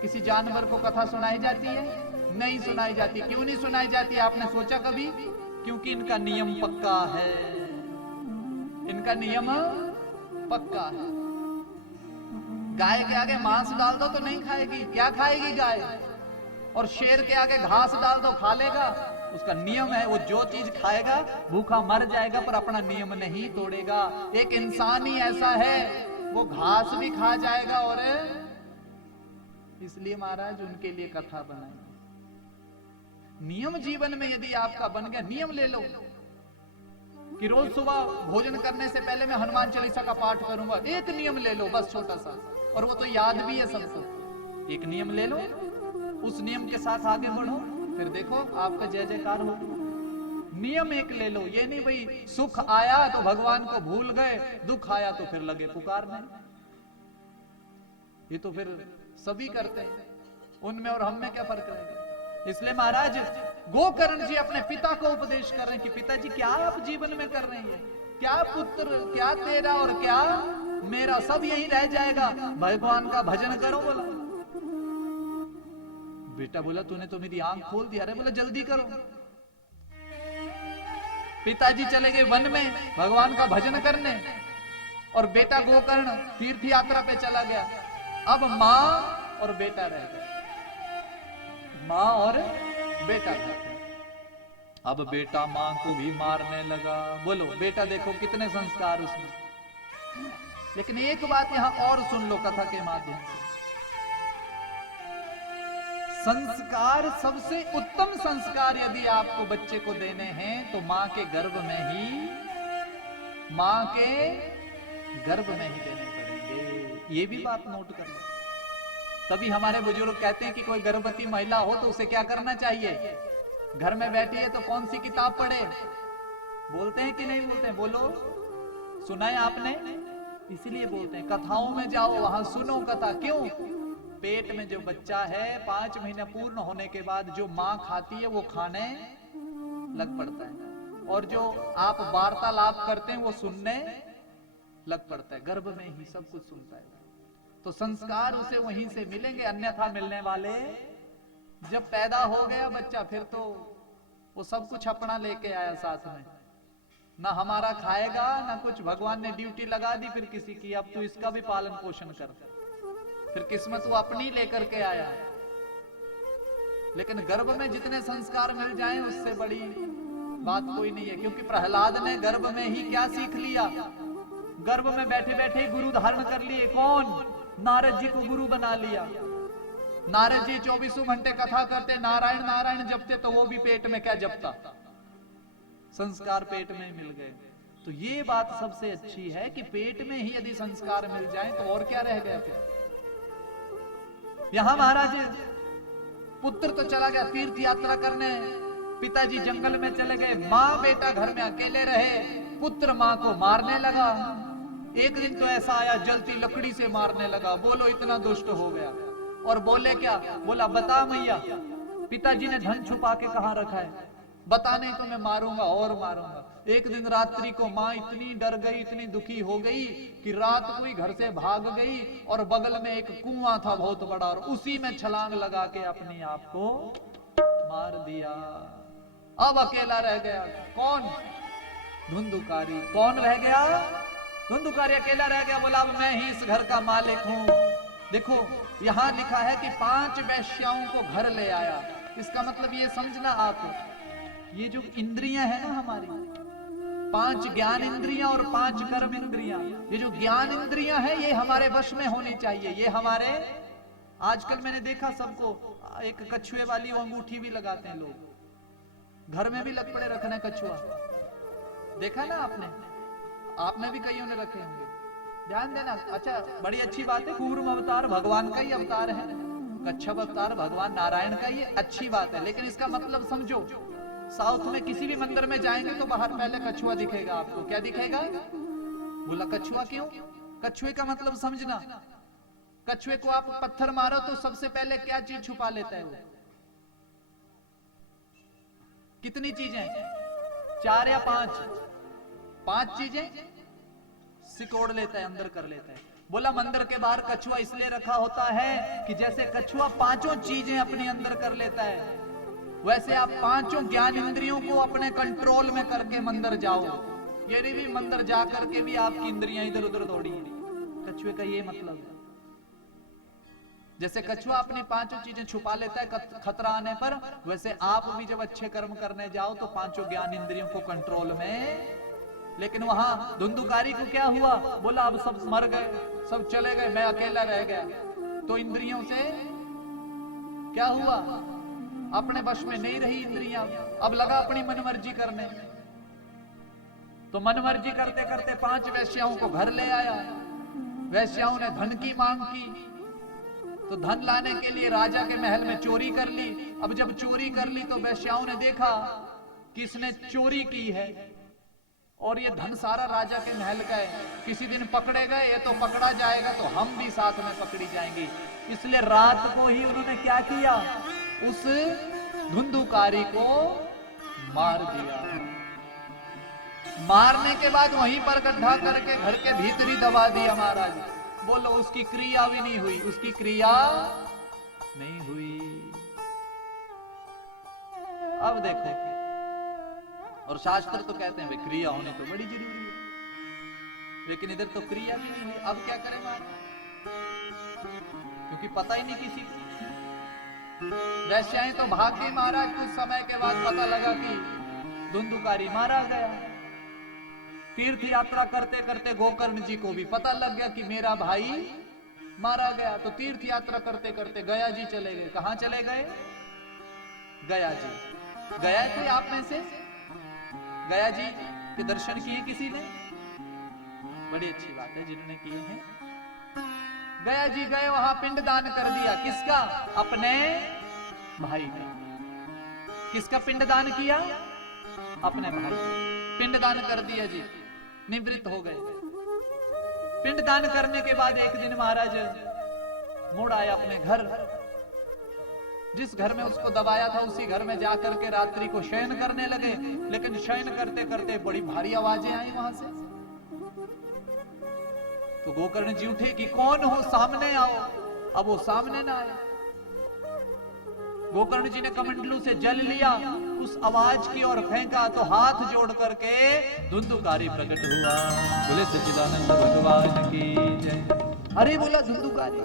किसी जानवर को कथा सुनाई जाती है? नहीं सुनाई जाती। क्यों नहीं सुनाई जाती? आपने सोचा कभी? क्योंकि इनका नियम पक्का है। इनका नियम पक्का है। गाय के आगे मांस डाल दो तो नहीं खाएगी, क्या खाएगी गाय? और शेर के आगे घास डाल दो, खा लेगा। उसका नियम है, वो जो चीज खाएगा भूखा मर जाएगा पर अपना नियम नहीं तोड़ेगा। एक इंसान ही ऐसा है, वो घास भी खा जाएगा। और इसलिए महाराज उनके लिए कथा बनाई। नियम जीवन में यदि आपका बन गया, नियम ले लो। कि रोज सुबह भोजन करने से पहले मैं हनुमान चालीसा का पाठ करूंगा। एक नियम ले लो बस छोटा सा, और वो तो याद भी है सबको। एक नियम ले लो, उस नियम के साथ आगे बढ़ो, फिर देखो आपका जय जयकार हो। नियम एक ले लो, ये नहीं भाई सुख आया तो भगवान को भूल गए, दुख आया तो फिर लगे पुकारने। ये तो फिर सभी करते हैं, उनमें और हम में क्या फर्क रहेगा। इसलिए महाराज गोकर्ण जी अपने पिता को उपदेश कर रहे हैं कि पिताजी क्या आप जीवन में कर रहे हैं, क्या पुत्र, क्या तेरा और क्या मेरा, सब यही रह जाएगा, भगवान का भजन करो। बोला बेटा, बोला तूने तो मेरी आंख खोल दिया। अरे बोला जल्दी करो। पिताजी चले गए वन में भगवान का भजन करने, और बेटा गोकर्ण तीर्थ यात्रा पे चला गया। अब मां और बेटा रह गए, मां और बेटा रह गए। अब बेटा मां को भी मारने लगा। बोलो बेटा, देखो कितने संस्कार उसमें। लेकिन एक बात यहां और सुन लो कथा के माध्यम से, संस्कार, सबसे उत्तम संस्कार यदि आपको बच्चे को देने हैं तो मां के गर्भ में ही देने पड़ेंगे। ये भी बात नोट कर लो। तभी हमारे बुजुर्ग कहते हैं कि कोई गर्भवती महिला हो तो उसे क्या करना चाहिए, घर में बैठी है तो कौन सी किताब पढ़े। बोलते हैं कि नहीं बोलते हैं? बोलो, सुना है आपने? इसीलिए बोलते हैं कथाओं में जाओ, वहां सुनो कथा। क्यों? पेट में जो बच्चा है 5 महीने पूर्ण होने के बाद जो मां खाती है वो खाने लग पड़ता है, और जो आप वार्तालाप करते हैं वो सुनने लग पड़ता है। गर्भ में ही सब कुछ सुनता है। तो संस्कार उसे वहीं से मिलेंगे, अन्यथा मिलने वाले। जब पैदा हो गया बच्चा, फिर तो वो सब कुछ अपना लेके आया साथ में, ना हमारा खाएगा ना कुछ। भगवान ने ड्यूटी लगा दी फिर किसी की, अब तू इसका भी पालन पोषण कर। फिर किस्मत वो अपनी लेकर के आया। लेकिन गर्भ में जितने संस्कार मिल जाएं उससे बड़ी बात कोई नहीं है। क्योंकि प्रहलाद ने गर्भ में ही क्या सीख लिया, गर्भ में बैठे बैठे ही गुरु धारण कर लिए। कौन? नारद जी को गुरु बना लिया। नारद जी 24 घंटे कथा करते, नारायण नारायण जपते, तो वो भी पेट में क्या जपता, संस्कार पेट में मिल गए। तो ये बात सबसे अच्छी है कि पेट में ही यदि संस्कार मिल जाए तो और क्या रह गया फिर। यहां महाराज पुत्र तो चला गया तीर्थ यात्रा करने, पिताजी जंगल में चले गए, मां बेटा घर में अकेले रहे। पुत्र मां को मारने लगा। एक दिन तो ऐसा आया जलती लकड़ी से मारने लगा। बोलो इतना दुष्ट हो गया। और बोले क्या? बोला बता मैया, पिताजी ने धन छुपा के कहां रखा है, बता नहीं तो मैं मारूंगा और मारूंगा। एक दिन रात्रि को मां इतनी डर गई, इतनी दुखी हो गई कि रात को ही घर से भाग गई, और बगल में एक कुआं था बहुत बड़ा, और उसी में छलांग लगा के अपने आप को मार दिया। अब अकेला रह गया। कौन? धुंधुकारी। कौन रह गया? धुंधुकारी अकेला रह गया। बोला अब मैं ही इस घर का मालिक हूं। देखो यहां लिखा है कि 5 वेश्याओं को घर ले आया। इसका मतलब ये समझना आप, ये जो इंद्रियां है ना हमारी, 5 ज्ञान इंद्रियां और 5 कर्म इंद्रियां, ये जो ज्ञान इंद्रियां है ये हमारे वश में होनी चाहिए। ये हमारे, आजकल मैंने देखा सबको एक कछुए वाली वो अंगूठी भी लगाते हैं लोग, घर में भी लग पड़े रखना कछुआ। देखा ना आपने भी कईयों ने रखे होंगे, ध्यान देना। अच्छा, बड़ी अच्छी बात है, कूर्म अवतार भगवान का ही अवतार है, कच्छप अवतार भगवान नारायण का ही, अच्छी बात है। लेकिन इसका मतलब समझो, साउथ में किसी भी मंदिर में जाएंगे तो बाहर पहले कछुआ दिखेगा आपको। क्या दिखेगा? बोला कछुआ क्यों? कछुए का मतलब समझना, कछुए को आप पत्थर मारो तो सबसे पहले क्या चीज छुपा लेता है वो? कितनी चीजें? 4 या 5 चीजें सिकोड़ लेता है, अंदर कर लेता है। बोला मंदिर के बाहर कछुआ इसलिए रखा होता है कि जैसे कछुआ 5 चीजें अपने अंदर कर लेता है, वैसे आप 5 ज्ञान इंद्रियों को अपने कंट्रोल में करके मंदिर जाओ। ये भी मंदिर जा करके भी आपकी इंद्रियां इधर उधर दौड़ी। कछुए का ये मतलब है। जैसे कछुआ अपनी 5 चीजें छुपा लेता है खतरा आने पर, वैसे आप भी जब अच्छे कर्म करने जाओ तो 5 ज्ञान इंद्रियों को कंट्रोल में। लेकिन वहां धुंधुकारी को क्या हुआ? बोला अब सब मर गए, सब चले गए, मैं अकेला रह गया। तो इंद्रियों से क्या हुआ? अपने वश में नहीं रही इंद्रियां, अब लगा अपनी मनमर्जी करने। तो मनमर्जी करते करते 5 वेश्याओं को घर ले आया। वेश्याओं ने धन की मांग की, तो धन लाने के लिए राजा के महल में चोरी कर ली। अब जब चोरी कर ली तो वेश्याओं ने देखा कि इसने चोरी की है और ये धन सारा राजा के महल का है, किसी दिन पकड़े गए ये तो पकड़ा जाएगा तो हम भी साथ में पकड़ी जाएंगी। इसलिए रात को ही उन्होंने क्या किया, उस धुंधुकारी को मार दिया। मारने के बाद वहीं पर गड्ढा करके घर के भीतर ही दबा दिया महाराज। बोलो उसकी क्रिया भी नहीं हुई, उसकी क्रिया नहीं हुई। अब देखो, और शास्त्र तो कहते हैं क्रिया होनी तो बड़ी जरूरी है, लेकिन इधर तो क्रिया भी नहीं हुई। अब क्या करें महाराज, क्योंकि पता ही नहीं किसी को। वैश्याएं तो भाग गई महाराज। कुछ समय के बाद पता लगा कि धुंधुकारी मारा गया। तीर्थ यात्रा करते करते गोकर्ण जी को भी पता लग गया कि मेरा भाई मारा गया। तो तीर्थ यात्रा करते करते गया जी चले गए। कहां चले गए? गया जी। गया थे आप में से गया जी के दर्शन किए किसी ने? बड़ी अच्छी बात है जिन्होंने किए हैं। गया जी गए, वहां पिंडदान कर दिया। किसका? अपने भाई का। किसका पिंडदान किया? अपने भाई। पिंडदान कर दिया जी, निवृत्त हो गए। पिंडदान करने के बाद एक दिन महाराज मुड़ आए अपने घर। जिस घर में उसको दबाया था उसी घर में जाकर के रात्रि को शयन करने लगे। लेकिन शयन करते करते बड़ी भारी आवाजें आई वहां से। तो गोकर्ण जी उठे कि कौन हो, सामने आओ। अब वो सामने ना आया। गोकर्ण जी ने कमंडलू से जल लिया, उस आवाज की ओर फेंका तो हाथ जोड़ करके धुंधुकारी प्रकट हुआ। बोले सच्चिदानंद भगवान की जय। अरे बोला धुंधुकारी,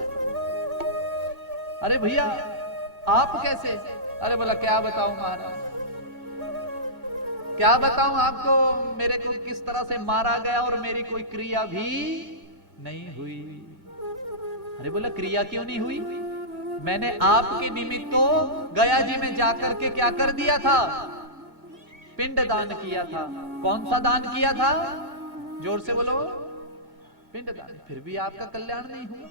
अरे भैया आप कैसे? अरे बोला क्या बताऊं महाराज, क्या बताऊं आपको, मेरे को किस तरह से मारा गया और मेरी कोई क्रिया भी नहीं हुई। अरे बोला क्रिया क्यों नहीं हुई? मैंने आपके निमित्त तो गया जी में जाकर के क्या कर दिया था? पिंड दान किया था। कौन सा दान किया था? जोर से बोलो। पिंड दान। फिर भी आपका कल्याण नहीं हुआ।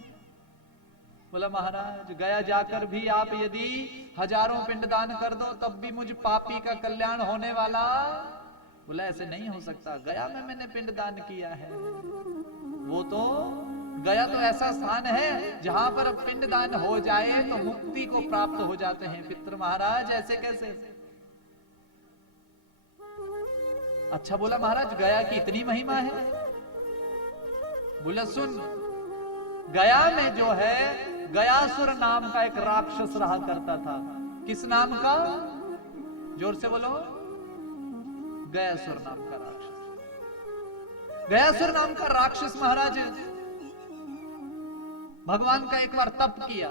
बोला महाराज गया जाकर भी आप यदि हजारों पिंडदान कर दो तब भी मुझ पापी का कल्याण होने वाला। बोला ऐसे नहीं हो सकता, गया में मैंने पिंडदान किया है। वो तो गया तो ऐसा स्थान है जहां पर पिंडदान हो जाए तो मुक्ति को प्राप्त हो जाते हैं पितर महाराज, ऐसे कैसे? अच्छा बोला महाराज गया की इतनी महिमा है? बोला सुन, गया में जो है गयासुर नाम का एक राक्षस रहा करता था। किस नाम का? जोर से बोलो। गयासुर नाम का राक्षस। गयासुर नाम का राक्षस महाराज भगवान का एक बार तप किया।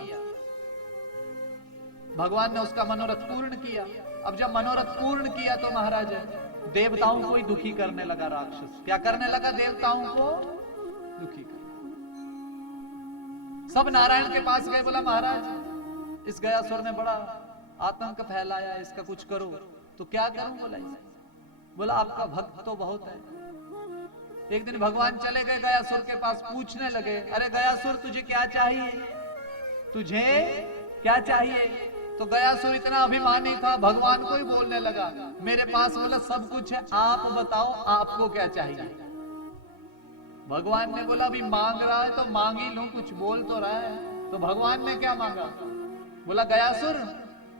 भगवान ने उसका मनोरथ पूर्ण किया। अब जब मनोरथ पूर्ण किया तो महाराज देवताओं को ही दुखी करने लगा राक्षस। क्या करने लगा? देवताओं को दुखी कर। सब नारायण के पास गए। बोला महाराज इस गयासुर ने बड़ा आतंक फैलाया, इसका कुछ करो। तो क्या करूं? बोला बोला आपका भक्त तो बहुत है। एक दिन भगवान चले गए गयासुर के पास, पूछने लगे अरे गयासुर तुझे क्या चाहिए? तुझे क्या चाहिए? तो गयासुर इतना अभिमानी था, भगवान को ही बोलने लगा मेरे पास बोला सब कुछ है, आप बताओ आपको क्या चाहिए? भगवान ने बोला अभी मांग रहा है तो मांग ही लूं, कुछ बोल तो रहा है। तो भगवान ने क्या मांगा? बोला गयासुर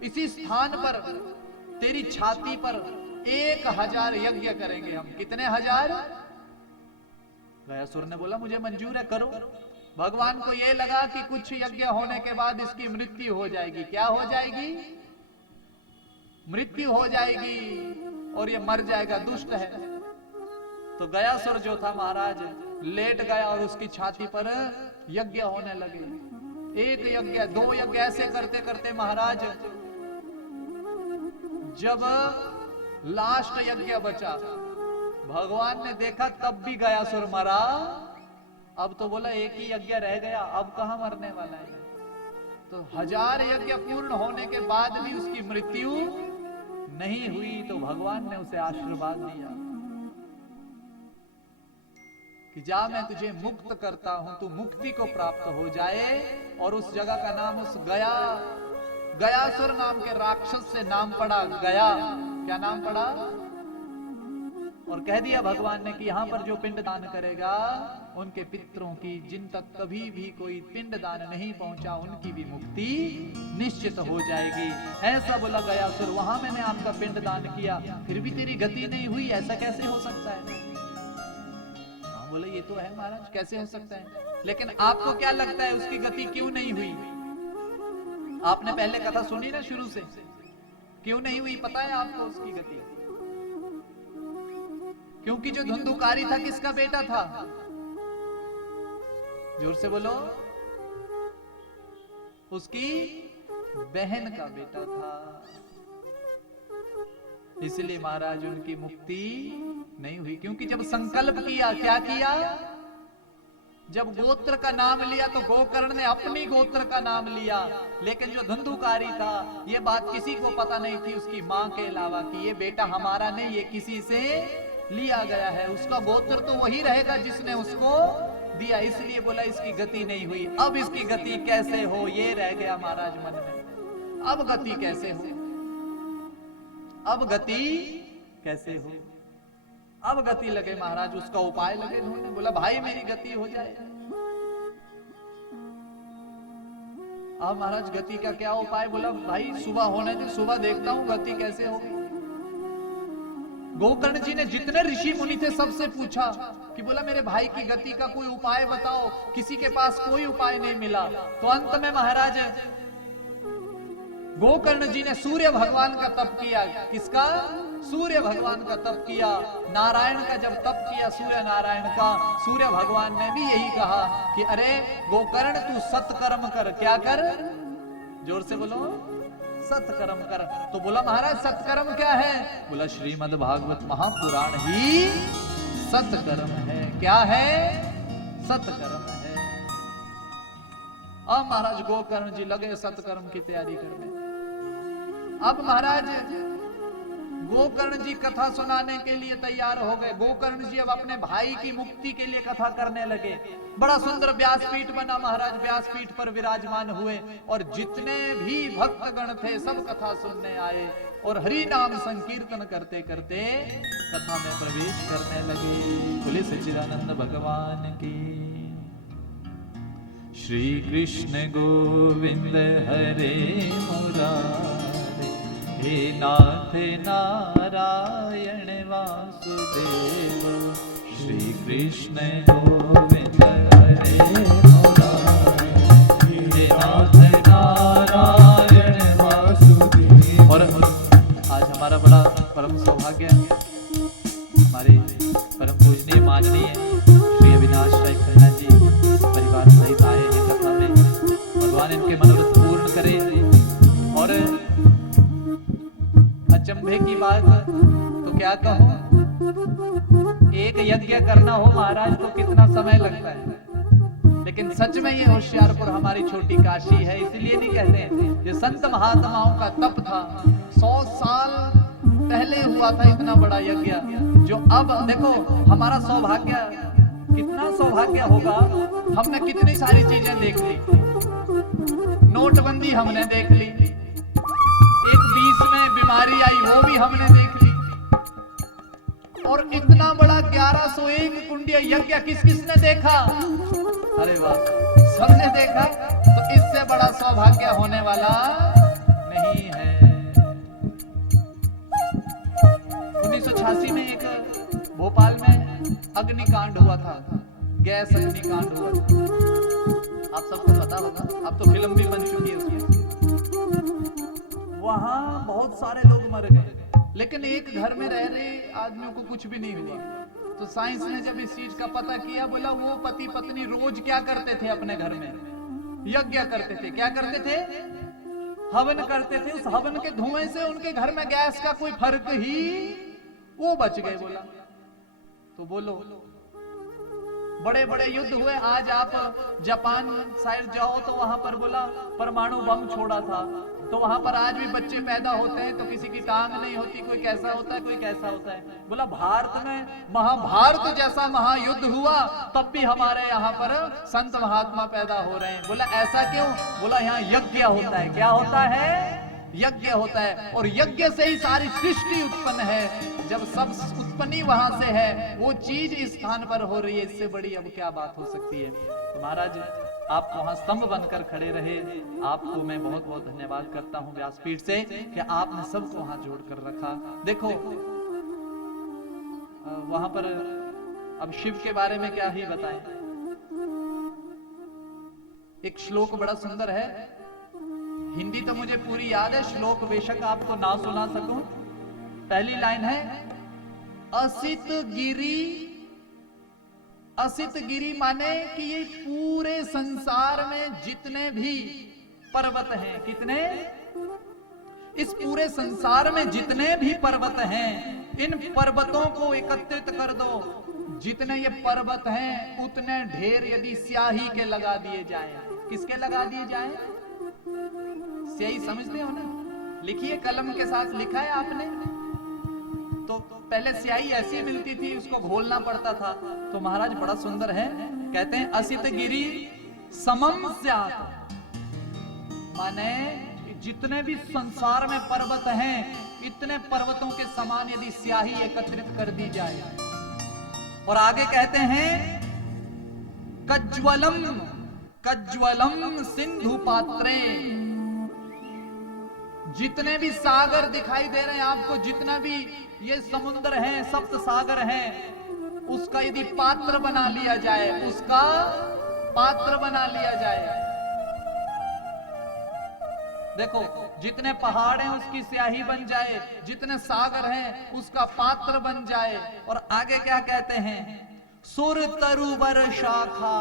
इसी स्थान पर तेरी छाती पर 1000 यज्ञ करेंगे हम। कितने हजार? गयासुर ने बोला मुझे मंजूर है, करो। भगवान को यह लगा कि कुछ यज्ञ होने के बाद इसकी मृत्यु हो जाएगी। क्या हो जाएगी? मृत्यु हो जाएगी और ये मर जाएगा, दुष्ट है। तो गयासुर जो था महाराज लेट गया और उसकी छाती पर यज्ञ होने लगे। एक यज्ञ, 2 यज्ञ, ऐसे करते करते महाराज जब लास्ट यज्ञ बचा, भगवान ने देखा तब भी गयासुर मरा। अब तो बोला एक ही यज्ञ रह गया, अब कहां मरने वाला है? तो 1000 यज्ञ पूर्ण होने के बाद भी उसकी मृत्यु नहीं हुई। तो भगवान ने उसे आशीर्वाद दिया। कि जा मैं तुझे मुक्त करता हूं, तू मुक्ति को प्राप्त हो जाए। और उस जगह का नाम उस गयासुर नाम के राक्षस से नाम पड़ा गया। क्या नाम पड़ा? और कह दिया भगवान ने कि यहां पर जो पिंड दान करेगा उनके पितरों की, जिन तक कभी भी कोई पिंड दान नहीं पहुंचा, उनकी भी मुक्ति निश्चित हो जाएगी। ऐसा बोला गयासुर। वहां मैंने आपका पिंड दान किया, फिर भी तेरी गति नहीं हुई, ऐसा कैसे हो सकता है? बोले ये तो है महाराज, कैसे हो सकता है? लेकिन आपको क्या लगता है उसकी गति क्यों नहीं हुई? आपने पहले कथा सुनी ना शुरू से, क्यों नहीं हुई पता है आपको उसकी गति? क्योंकि जो धुंधुकारी था किसका बेटा था? जोर से बोलो। उसकी बहन का बेटा था। इसलिए महाराज उनकी मुक्ति नहीं हुई। क्योंकि जब संकल्प किया, क्या किया? जब गोत्र का नाम लिया तो गोकर्ण ने अपनी गोत्र का नाम लिया, लेकिन जो धुंधुकारी था ये बात किसी को पता नहीं थी उसकी मां के अलावा कि ये बेटा हमारा नहीं, ये किसी से लिया गया है। उसका गोत्र तो वही रहेगा जिसने उसको दिया। इसलिए बोला इसकी गति नहीं हुई। अब इसकी गति कैसे हो, ये रह गया महाराज मन में। अब गति कैसे हो? अब गति कैसे हो? अब गति लगे महाराज, उसका उपाय लगे ढूंढने। बोला भाई मेरी गति हो जाए। अब महाराज गति का क्या उपाय? बोला भाई सुबह होने दे, सुबह देखता हूं गति कैसे होगी। गोकर्ण जी ने जितने ऋषि मुनि थे सबसे पूछा कि बोला मेरे भाई की गति का कोई उपाय बताओ। किसी के पास कोई उपाय नहीं मिला। तो अंत में महाराज गोकर्ण जी ने सूर्य भगवान का तप किया। किसका? सूर्य भगवान का तप किया। नारायण का जब तप किया, सूर्य नारायण का, सूर्य भगवान ने भी यही कहा कि अरे गोकर्ण तू सत्कर्म कर। क्या कर? जोर से बोलो, सत्कर्म कर। तो बोला महाराज सत्कर्म क्या है? बोला श्रीमद् भागवत महापुराण ही सत्कर्म है। क्या है? सत्कर्म है। अब महाराज गोकर्ण जी लगे सत्कर्म की तैयारी करने। अब महाराज गोकर्ण जी कथा सुनाने के लिए तैयार हो गए। गोकर्ण जी अब अपने भाई की मुक्ति के लिए कथा करने लगे। बड़ा सुंदर व्यासपीठ बना। महाराज व्यासपीठ पर विराजमान हुए और जितने भी भक्तगण थे सब कथा सुनने आए और हरि नाम संकीर्तन करते करते कथा में प्रवेश करने लगे। बोले सच्चिदानंद भगवान की। श्री कृष्ण गोविंद हरे मुरारे, हे नाथ नारायण वासुदेव। श्री कृष्ण गोविंद हरे मुरारे, हे नाथ नारायण वासुदेव। और आज हमारा बड़ा परम सौभाग्य है, हमारे परम पूजनीय माननीय श्री अविनाश राय खन्ना जी परिवार सहित आए हैं कथा में। भगवान इनके मनोरथ पूर्ण करे। और अचंभे की बात तो क्या कहूं, एक यज्ञ करना हो महाराज तो कितना समय लगता है। लेकिन सच में ये होशियारपुर हमारी छोटी काशी है। इसलिए नहीं कहते, ये संत महात्माओं का तप था। 100 साल पहले हुआ था इतना बड़ा यज्ञ, जो अब देखो हमारा सौभाग्य, कितना सौभाग्य होगा। हमने कितनी सारी चीजें देख ली। नोटबंदी हमने देख ली, एक 20 में बीमारी आई वो भी हमने देख ली, और इतना बड़ा 1101 कुंडीय यज्ञ किस किसने देखा? अरे वाह, सबने देखा। तो इससे बड़ा सौभाग्य होने वाला नहीं है। 1986 में एक भोपाल में अग्निकांड हुआ था, गैस अग्निकांड हुआ था। आप सबको पता होगा, अब तो फिल्म भी बन चुकी है उसकी। वहां बहुत सारे लोग मर गए, लेकिन एक घर में रह रहे आदमियों को कुछ भी नहीं हुआ। तो साइंस ने जब इस चीज का पता किया, बोला वो पति पत्नी रोज क्या करते थे अपने घर में? यज्ञ करते थे। क्या करते थे? हवन करते थे। उस हवन के धुएं से उनके घर में गैस का कोई फर्क ही, वो बच गए। बोला तो बोलो, बड़े बड़े युद्ध हुए। आज आप जापान साइड जाओ तो वहां पर बोला परमाणु बम छोड़ा था, तो वहां पर आज भी बच्चे पैदा होते हैं तो किसी की टांग नहीं होती, कोई कैसा होता है कोई कैसा होता है। बोला भारत में महाभारत जैसा महायुद्ध हुआ तब भी हमारे यहाँ पर संत महात्मा पैदा हो रहे हैं। बोला ऐसा क्यों? बोला यहाँ यज्ञ होता है। क्या होता है? यज्ञ होता है, और यज्ञ से ही सारी सृष्टि उत्पन्न है। जब सब उत्पन्नी वहां से है, वो चीज इस स्थान पर हो रही है, इससे बड़ी अब क्या बात हो सकती है। तो महाराज आप वहां स्तंभ बनकर खड़े रहे, आपको मैं बहुत बहुत धन्यवाद करता हूं व्यासपीठ से कि आपने सबको वहां जोड़कर रखा। देखो वहां पर अब शिव के बारे में क्या ही बताएं। एक श्लोक बड़ा सुंदर है, हिंदी तो मुझे पूरी याद है, श्लोक बेशक आपको ना सुना सकूं। पहली लाइन है असित गिरी। असित गिरी माने कि ये पूरे संसार में जितने भी पर्वत हैं, कितने, इस पूरे संसार में जितने भी पर्वत हैं, इन पर्वतों को एकत्रित कर दो। जितने ये पर्वत हैं उतने ढेर यदि स्याही के लगा दिए जाएं। किसके लगा दिए जाएं? स्याही समझते हो ना, लिखिए कलम के साथ लिखा है आपने। तो पहले स्याही ऐसी मिलती थी, उसको घोलना पड़ता था। तो महाराज बड़ा सुंदर है, कहते हैं असित गिरी समम स्यात्, माने जितने भी संसार में पर्वत हैं, इतने पर्वतों के समान यदि स्याही एकत्रित कर दी जाए। और आगे कहते हैं कज्ज्वलम कज्ज्वलम सिंधु पात्रे। जितने भी सागर दिखाई दे रहे हैं आपको, जितना भी ये समुद्र है, सप्त सागर है, उसका यदि पात्र बना लिया जाए, उसका पात्र बना लिया जाए। देखो जितने पहाड़ हैं उसकी स्याही बन जाए, जितने सागर हैं उसका पात्र बन जाए। और आगे क्या कहते हैं, सुर तरुवर शाखा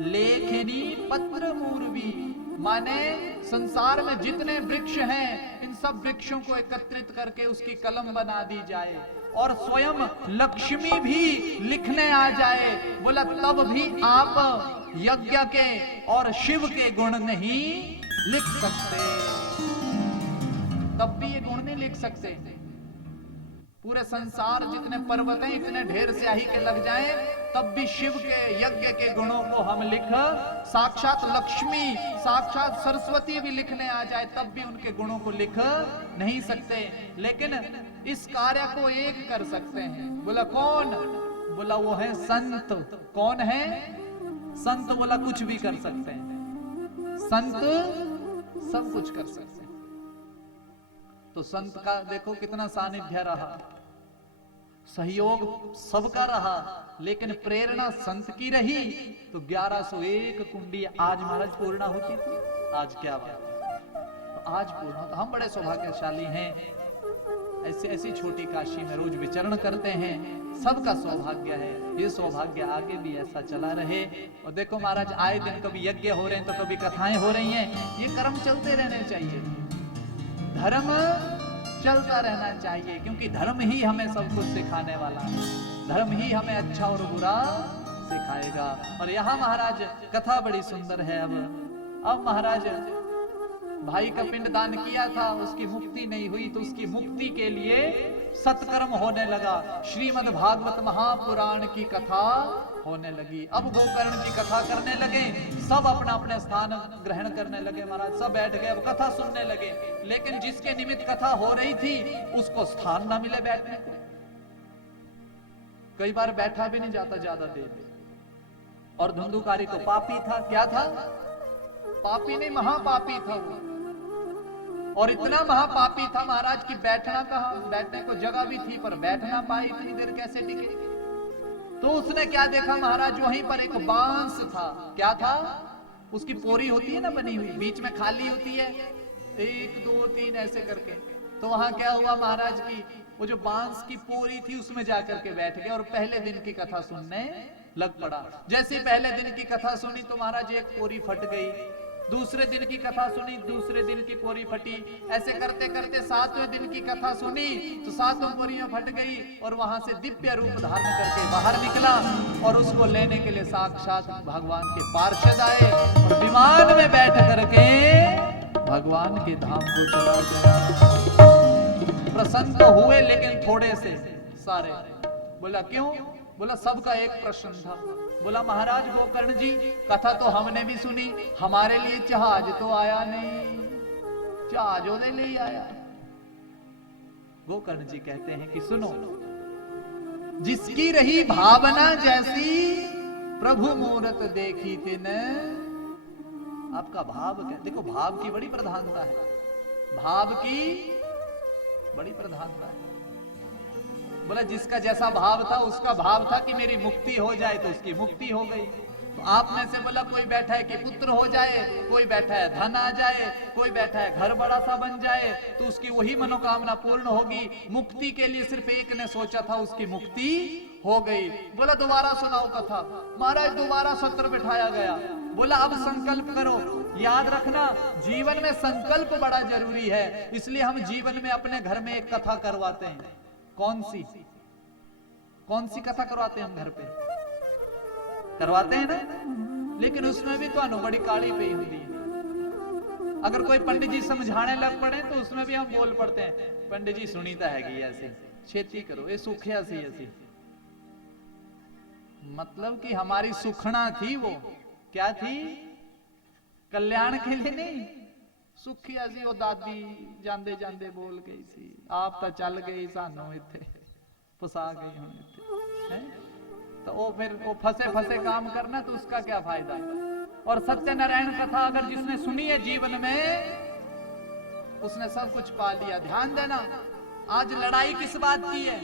लेखनी पत्र मूर्वी, माने संसार में जितने वृक्ष हैं, इन सब वृक्षों को एकत्रित करके उसकी कलम बना दी जाए, और स्वयं लक्ष्मी भी लिखने आ जाए। बोला तब भी आप यज्ञ के और शिव के गुण नहीं लिख सकते, तब भी ये गुण नहीं लिख सकते। पूरे संसार जितने पर्वत हैं, इतने ढेर स्याही के लग जाएं, तब भी शिव के यज्ञ के गुणों को हम लिख, साक्षात लक्ष्मी साक्षात सरस्वती भी लिखने आ जाए, तब भी उनके गुणों को लिख नहीं सकते। लेकिन इस कार्य को एक कर सकते हैं। बोला कौन? बोला वो है संत। कौन है? संत। बोला कुछ भी कर सकते हैं, संत सब कुछ कर सकते हैं। तो संत का देखो कितना सानिध्य रहा, सहयोग सबका रहा, लेकिन प्रेरणा संत की रही। तो 1101 कुंडी आज महाराज पूर्णा होती थी। आज क्या बात, तो आज पूर्ण। तो हम बड़े सौभाग्यशाली हैं, ऐसे ऐसी छोटी काशी में रोज विचरण करते हैं। सबका सौभाग्य है, ये सौभाग्य आगे भी ऐसा चला रहे। और देखो महाराज आए दिन कभी यज्ञ हो रहे हैं तो कभी कथाएं हो रही हैं, ये कर्म चलते रहने चाहिए, धर्म चलता रहना चाहिए, क्योंकि धर्म ही हमें सब कुछ सिखाने वाला है, धर्म ही हमें अच्छा और बुरा सिखाएगा। और यहाँ महाराज कथा बड़ी सुंदर है। अब महाराज भाई का पिंड दान किया था, उसकी मुक्ति नहीं हुई, तो उसकी मुक्ति के लिए सत्कर्म होने लगा। श्रीमद् भागवत महापुराण की कथा होने लगी। अब गोकर्ण की कथा करने लगे, सब अपना अपने स्थान ग्रहण करने लगे। महाराज सब बैठ गए, अब कथा सुनने लगे। लेकिन जिसके निमित्त कथा हो रही थी उसको स्थान ना मिले बैठने को, कई बार बैठा भी नहीं जाता ज्यादा देर। और धुंधुकारी तो पापी था। क्या था? पापी नहीं, महापापी था वो। और इतना महापापी था महाराज कि बैठना कहां, बैठने को जगह भी थी पर बैठ ना पाई, इतनी देर कैसे टिके। तो उसने क्या देखा महाराज, वहीं पर एक बांस था। क्या था? उसकी पोरी होती है ना बनी हुई, बीच में खाली होती है, 1 2 3 ऐसे करके। तो वहां क्या हुआ महाराज की वो जो बांस की पोरी थी उसमें जाकर के बैठ गए और पहले दिन की कथा सुनने लग पड़ा। जैसे पहले दिन की कथा सुनी तो महाराज एक पोरी फट गई, दूसरे दिन की कथा सुनी, दूसरे दिन की पोरी फटी, ऐसे करते करते 7वें दिन की कथा सुनी तो 7 पोरियां फट गई। और वहां से दिव्य रूप धारण करके बाहर निकला और उसको लेने के लिए साक्षात भगवान के पार्षद आए और विमान में बैठ करके भगवान के धाम को चला गया। प्रसन्न तो हुए लेकिन थोड़े से सारे। बोला क्यों? बोला सबका एक प्रश्न था। बोला महाराज गोकर्ण जी, कथा तो हमने भी सुनी, हमारे लिए जहाज तो आया नहीं, जहाज ओदे ले ही आया। गोकर्ण जी कहते हैं कि सुनो, जिसकी रही भावना जैसी प्रभु मूरत देखी तिन। आपका भाव क्या? देखो भाव की बड़ी प्रधानता है, भाव की बड़ी प्रधानता है। बोला जिसका जैसा भाव था, उसका भाव था कि मेरी मुक्ति हो जाए, तो उसकी मुक्ति हो गई। तो आप में से बोला कोई बैठा है कि पुत्र हो जाए, कोई बैठा है धन आ जाए, कोई बैठा है घर बड़ा सा बन जाए, तो उसकी वही मनोकामना पूर्ण होगी। मुक्ति के लिए सिर्फ एक ने सोचा था, उसकी मुक्ति हो गई। बोला दोबारा सुनाओ कथा। महाराज दोबारा सत्र बिठाया गया। बोला अब संकल्प करो। याद रखना, जीवन में संकल्प बड़ा जरूरी है, इसलिए हम जीवन में अपने घर में एक कथा करवाते हैं। कौन सी कथा करवाते हैं हम घर पे? करवाते हैं ना, लेकिन उसमें भी तो बड़ी काली पई होती है। अगर कोई पंडित जी समझाने लग पड़े तो उसमें भी हम बोल पड़ते हैं, पंडित जी सुनीता है कि ऐसे खेती करो, ये सुखिया सी ऐसी। मतलब कि हमारी सुखना थी, वो क्या थी? कल्याण के लिए नहीं। सुखिया सी वो दादी जांदे जांदे बोल गई सी, आप तो चल गई सानू इत्थे फसा गई हुण इत्थे, हैं? तो वो फिर वो फंसे फंसे काम करना, तो उसका क्या फायदा? और सत्यनारायण कथा अगर जिसने सुनी है जीवन में, उसने सब कुछ पा लिया। ध्यान देना, आज लड़ाई किस बात की है?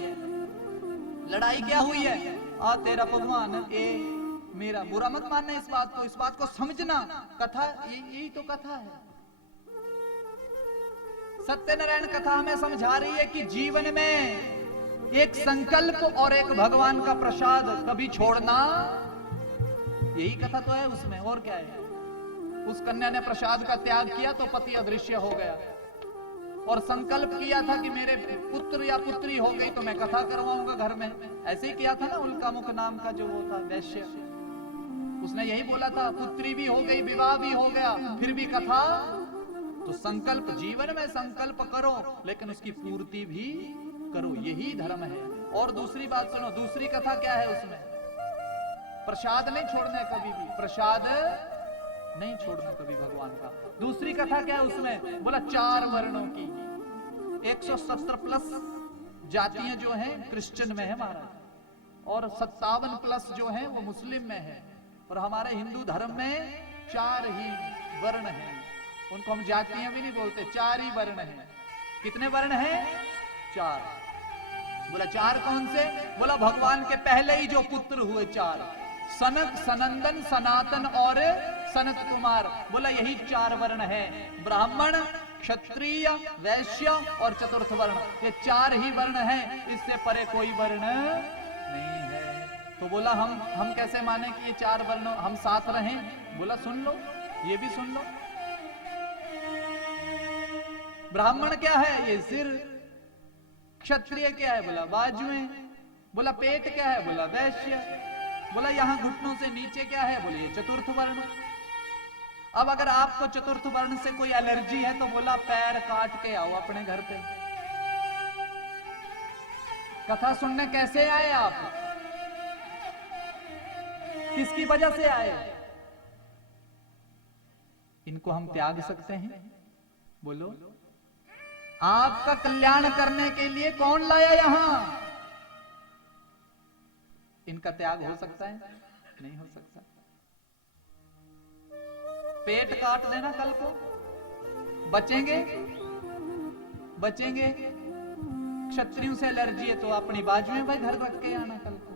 लड़ाई क्या हुई है? आ तेरा भगवान ए मेरा। बुरा मत मानना इस बात को समझना। कथा यही तो कथा है। सत्यनारायण कथा हमें समझा रही है कि जीवन में एक संकल्प और एक भगवान का प्रसाद कभी छोड़ना, यही कथा तो है उसमें, और क्या है? उस कन्या ने प्रसाद का त्याग किया तो पति अदृश्य हो गया, और संकल्प किया था कि मेरे पुत्र या पुत्री हो गई तो मैं कथा करवाऊंगा घर में। ऐसे ही किया था ना उल्कामुख नाम का जो वो था वैश्य, उसने यही बोला था, पुत्री भी हो गई, विवाह भी हो गया, फिर भी कथा। तो संकल्प, जीवन में संकल्प करो लेकिन उसकी पूर्ति भी करो, यही धर्म है। और दूसरी बात सुनो, दूसरी कथा क्या है उसमें? प्रसाद नहीं छोड़ना कभी भी, प्रसाद नहीं छोड़ना कभी भगवान का। दूसरी कथा क्या है उसमें? बोला 4 वर्णों की, 170 प्लस जातियां जो हैं क्रिश्चियन में है महाराज, और 57 प्लस जो हैं वो मुस्लिम में है, और हमारे हिंदू धर्म में 4 ही वर्ण हैं। उनको हम जातियां भी नहीं बोलते, 4 ही वर्ण हैं। कितने वर्ण हैं? 4। बोला 4 कौन से? बोला भगवान के पहले ही जो पुत्र हुए 4, सनक, सनंदन, सनातन और सनत कुमार। बोला यही 4 वर्ण है, ब्राह्मण, क्षत्रिय, वैश्य और चतुर्थ वर्ण। ये 4 ही वर्ण है, इससे परे कोई वर्ण नहीं है। तो बोला हम कैसे माने कि ये 4 वर्ण हम साथ रहें? बोला सुन लो, ये भी सुन लो। ब्राह्मण क्या है? ये सिर। क्षत्रिय क्या है? बोला बाजुएं। बोला पेट क्या है? बोला वैश्य। बोला यहां घुटनों से नीचे क्या है? बोले ये चतुर्थ वर्ण। अब अगर आपको चतुर्थ वर्ण से कोई एलर्जी है तो बोला पैर काट के आओ अपने घर पे। कथा सुनने कैसे आए आप? किसकी वजह से आए? इनको हम त्याग सकते हैं? बोलो, आपका कल्याण करने के लिए कौन लाया यहां? इनका त्याग हो सकता है? नहीं हो सकता। पेट काट देना कल को, बचेंगे? बचेंगे? क्षत्रियों से एलर्जी है तो अपनी बाजुएं भाई घर रख के आना कल को।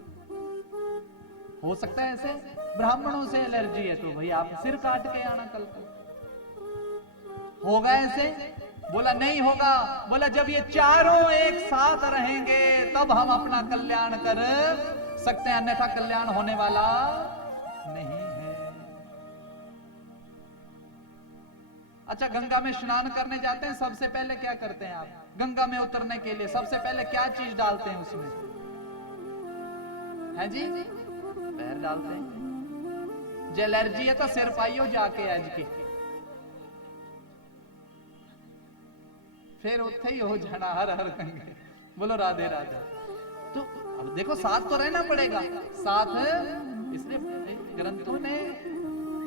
हो सकता है ऐसे? ब्राह्मणों से एलर्जी है तो भाई आप सिर काट के आना कल को। होगा ऐसे? बोला नहीं होगा। बोला जब ये चारों एक साथ रहेंगे तब हम अपना कल्याण कर सकते हैं, अन्यथा कल्याण होने वाला नहीं है। अच्छा, गंगा में स्नान करने जाते हैं, सबसे पहले क्या करते हैं आप? गंगा में उतरने के लिए सबसे पहले क्या चीज डालते हैं उसमें? है जी? पैर डालते हैं। जो एलर्जी है तो सिर पाइयो जाके आज की। फिर उत्थे ही हो जाना हर हर कहेंगे। बोलो राधे राधे। तो अब देखो साथ तो रहना पड़ेगा, साथ इसलिए ग्रंथों ने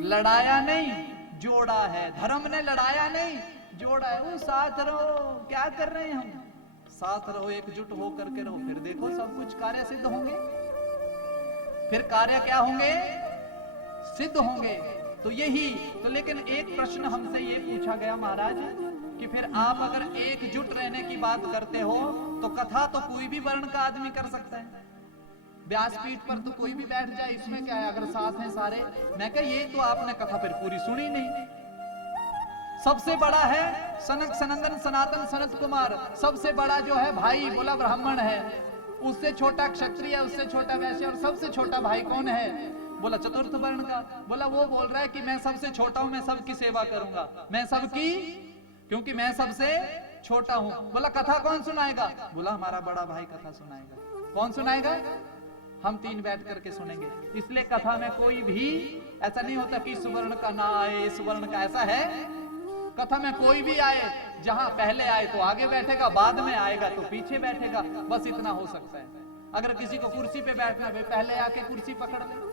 लड़ाया नहीं जोड़ा है, धर्म ने लड़ाया नहीं जोड़ा है। वो साथ रहो, क्या कर रहे हैं हम, साथ रहो, एकजुट हो करके रहो, फिर देखो सब कुछ कार्य सिद्ध होंगे, फिर कार्य क्या होंगे, सिद्ध होंगे। तो यही तो, लेकिन एक प्रश्न हमसे ये पूछा गया महाराज कि फिर आप अगर एकजुट रहने की बात करते हो तो कथा तो कोई भी वर्ण का आदमी कर सकता है, व्यासपीठ पर तो कोई भी बैठ जाए, इसमें क्या है अगर साथ हैं सारे। मैं कह ये तो आपने कथा फिर पूरी सुनी नहीं। सबसे बड़ा है सनक सनंदन सनातन सनत कुमार, सबसे बड़ा जो है भाई बोला ब्राह्मण है, उससे छोटा क्षत्रिय, उससे छोटा वैश्य, और सबसे छोटा भाई कौन है, बोला चतुर्थ वर्ण का। बोला वो बोल रहा है कि मैं सबसे छोटा हूं, मैं सबकी सेवा करूंगा, मैं सबकी, क्योंकि मैं सबसे छोटा हूं। बोला कथा कौन सुनाएगा, बोला हमारा बड़ा भाई कथा सुनाएगा। कौन सुनाएगा, हम तीन बैठ करके सुनेंगे। इसलिए कथा में कोई भी ऐसा नहीं होता कि इस वर्ण का ना आए, इस वर्ण का, ऐसा है कथा में कोई भी आए, जहां पहले आए तो आगे बैठेगा, बाद में आएगा तो पीछे बैठेगा, बस इतना हो सकता है। अगर किसी को कुर्सी पे बैठना है, पहले आके कुर्सी पकड़ ले,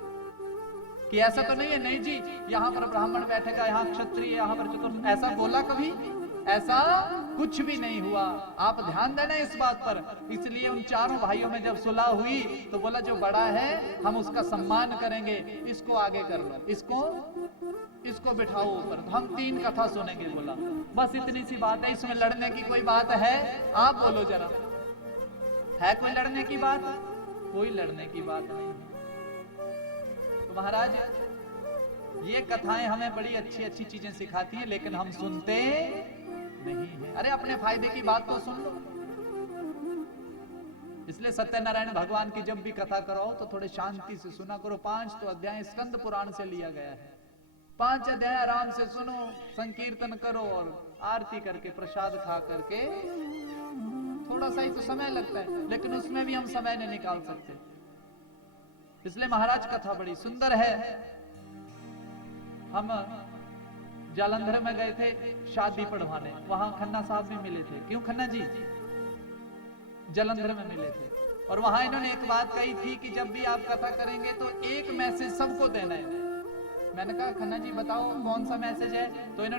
कि ऐसा तो नहीं है, नहीं जी यहां पर ब्राह्मण बैठेगा, यहां क्षत्रिय, यहां पर चतुर्थ, ऐसा बोला कभी, ऐसा कुछ भी नहीं हुआ। आप ध्यान देना इस बात पर। इसलिए उन चारों भाइयों में जब सुलह हुई तो बोला जो बड़ा है हम उसका सम्मान करेंगे, इसको आगे कर लो, इसको बिठाओ ऊपर, तो हम तीन कथा सुनेंगे। बोला बस इतनी सी बात है, इसमें लड़ने की कोई बात है, आप बोलो जरा, है कोई लड़ने की बात, कोई लड़ने की बात नहीं। तो महाराज ये कथाएं हमें बड़ी अच्छी अच्छी चीजें सिखाती है, लेकिन हम सुनते नहीं है। अरे अपने फायदे की बात तो सुन लो। इसलिए सत्यनारायण भगवान की जब भी कथा कराओ तो थोड़े शांति से सुना करो। 5 तो अध्याय स्कंद पुराण से लिया गया है, 5 अध्याय आराम से सुनो, संकीर्तन करो और आरती करके प्रसाद खा करके, थोड़ा सा ही तो समय लगता है, लेकिन उसमें भी हम समय नहीं निकाल सकते। इसलिए महाराज कथा बड़ी सुंदर है। हम जालंधर में गए थे शादी पढ़वाने, वहां खन्ना साहब भी मिले थे। क्यों खन्ना जी, जालंधर में मिले थे, और वहां इन्होंने एक बात कही थी कि जब भी आप कथा करेंगे तो एक मैसेज सबको देना है। मैंने कहा खन्ना जी बताओ कौन सा मैसेज है, तो इन्होंने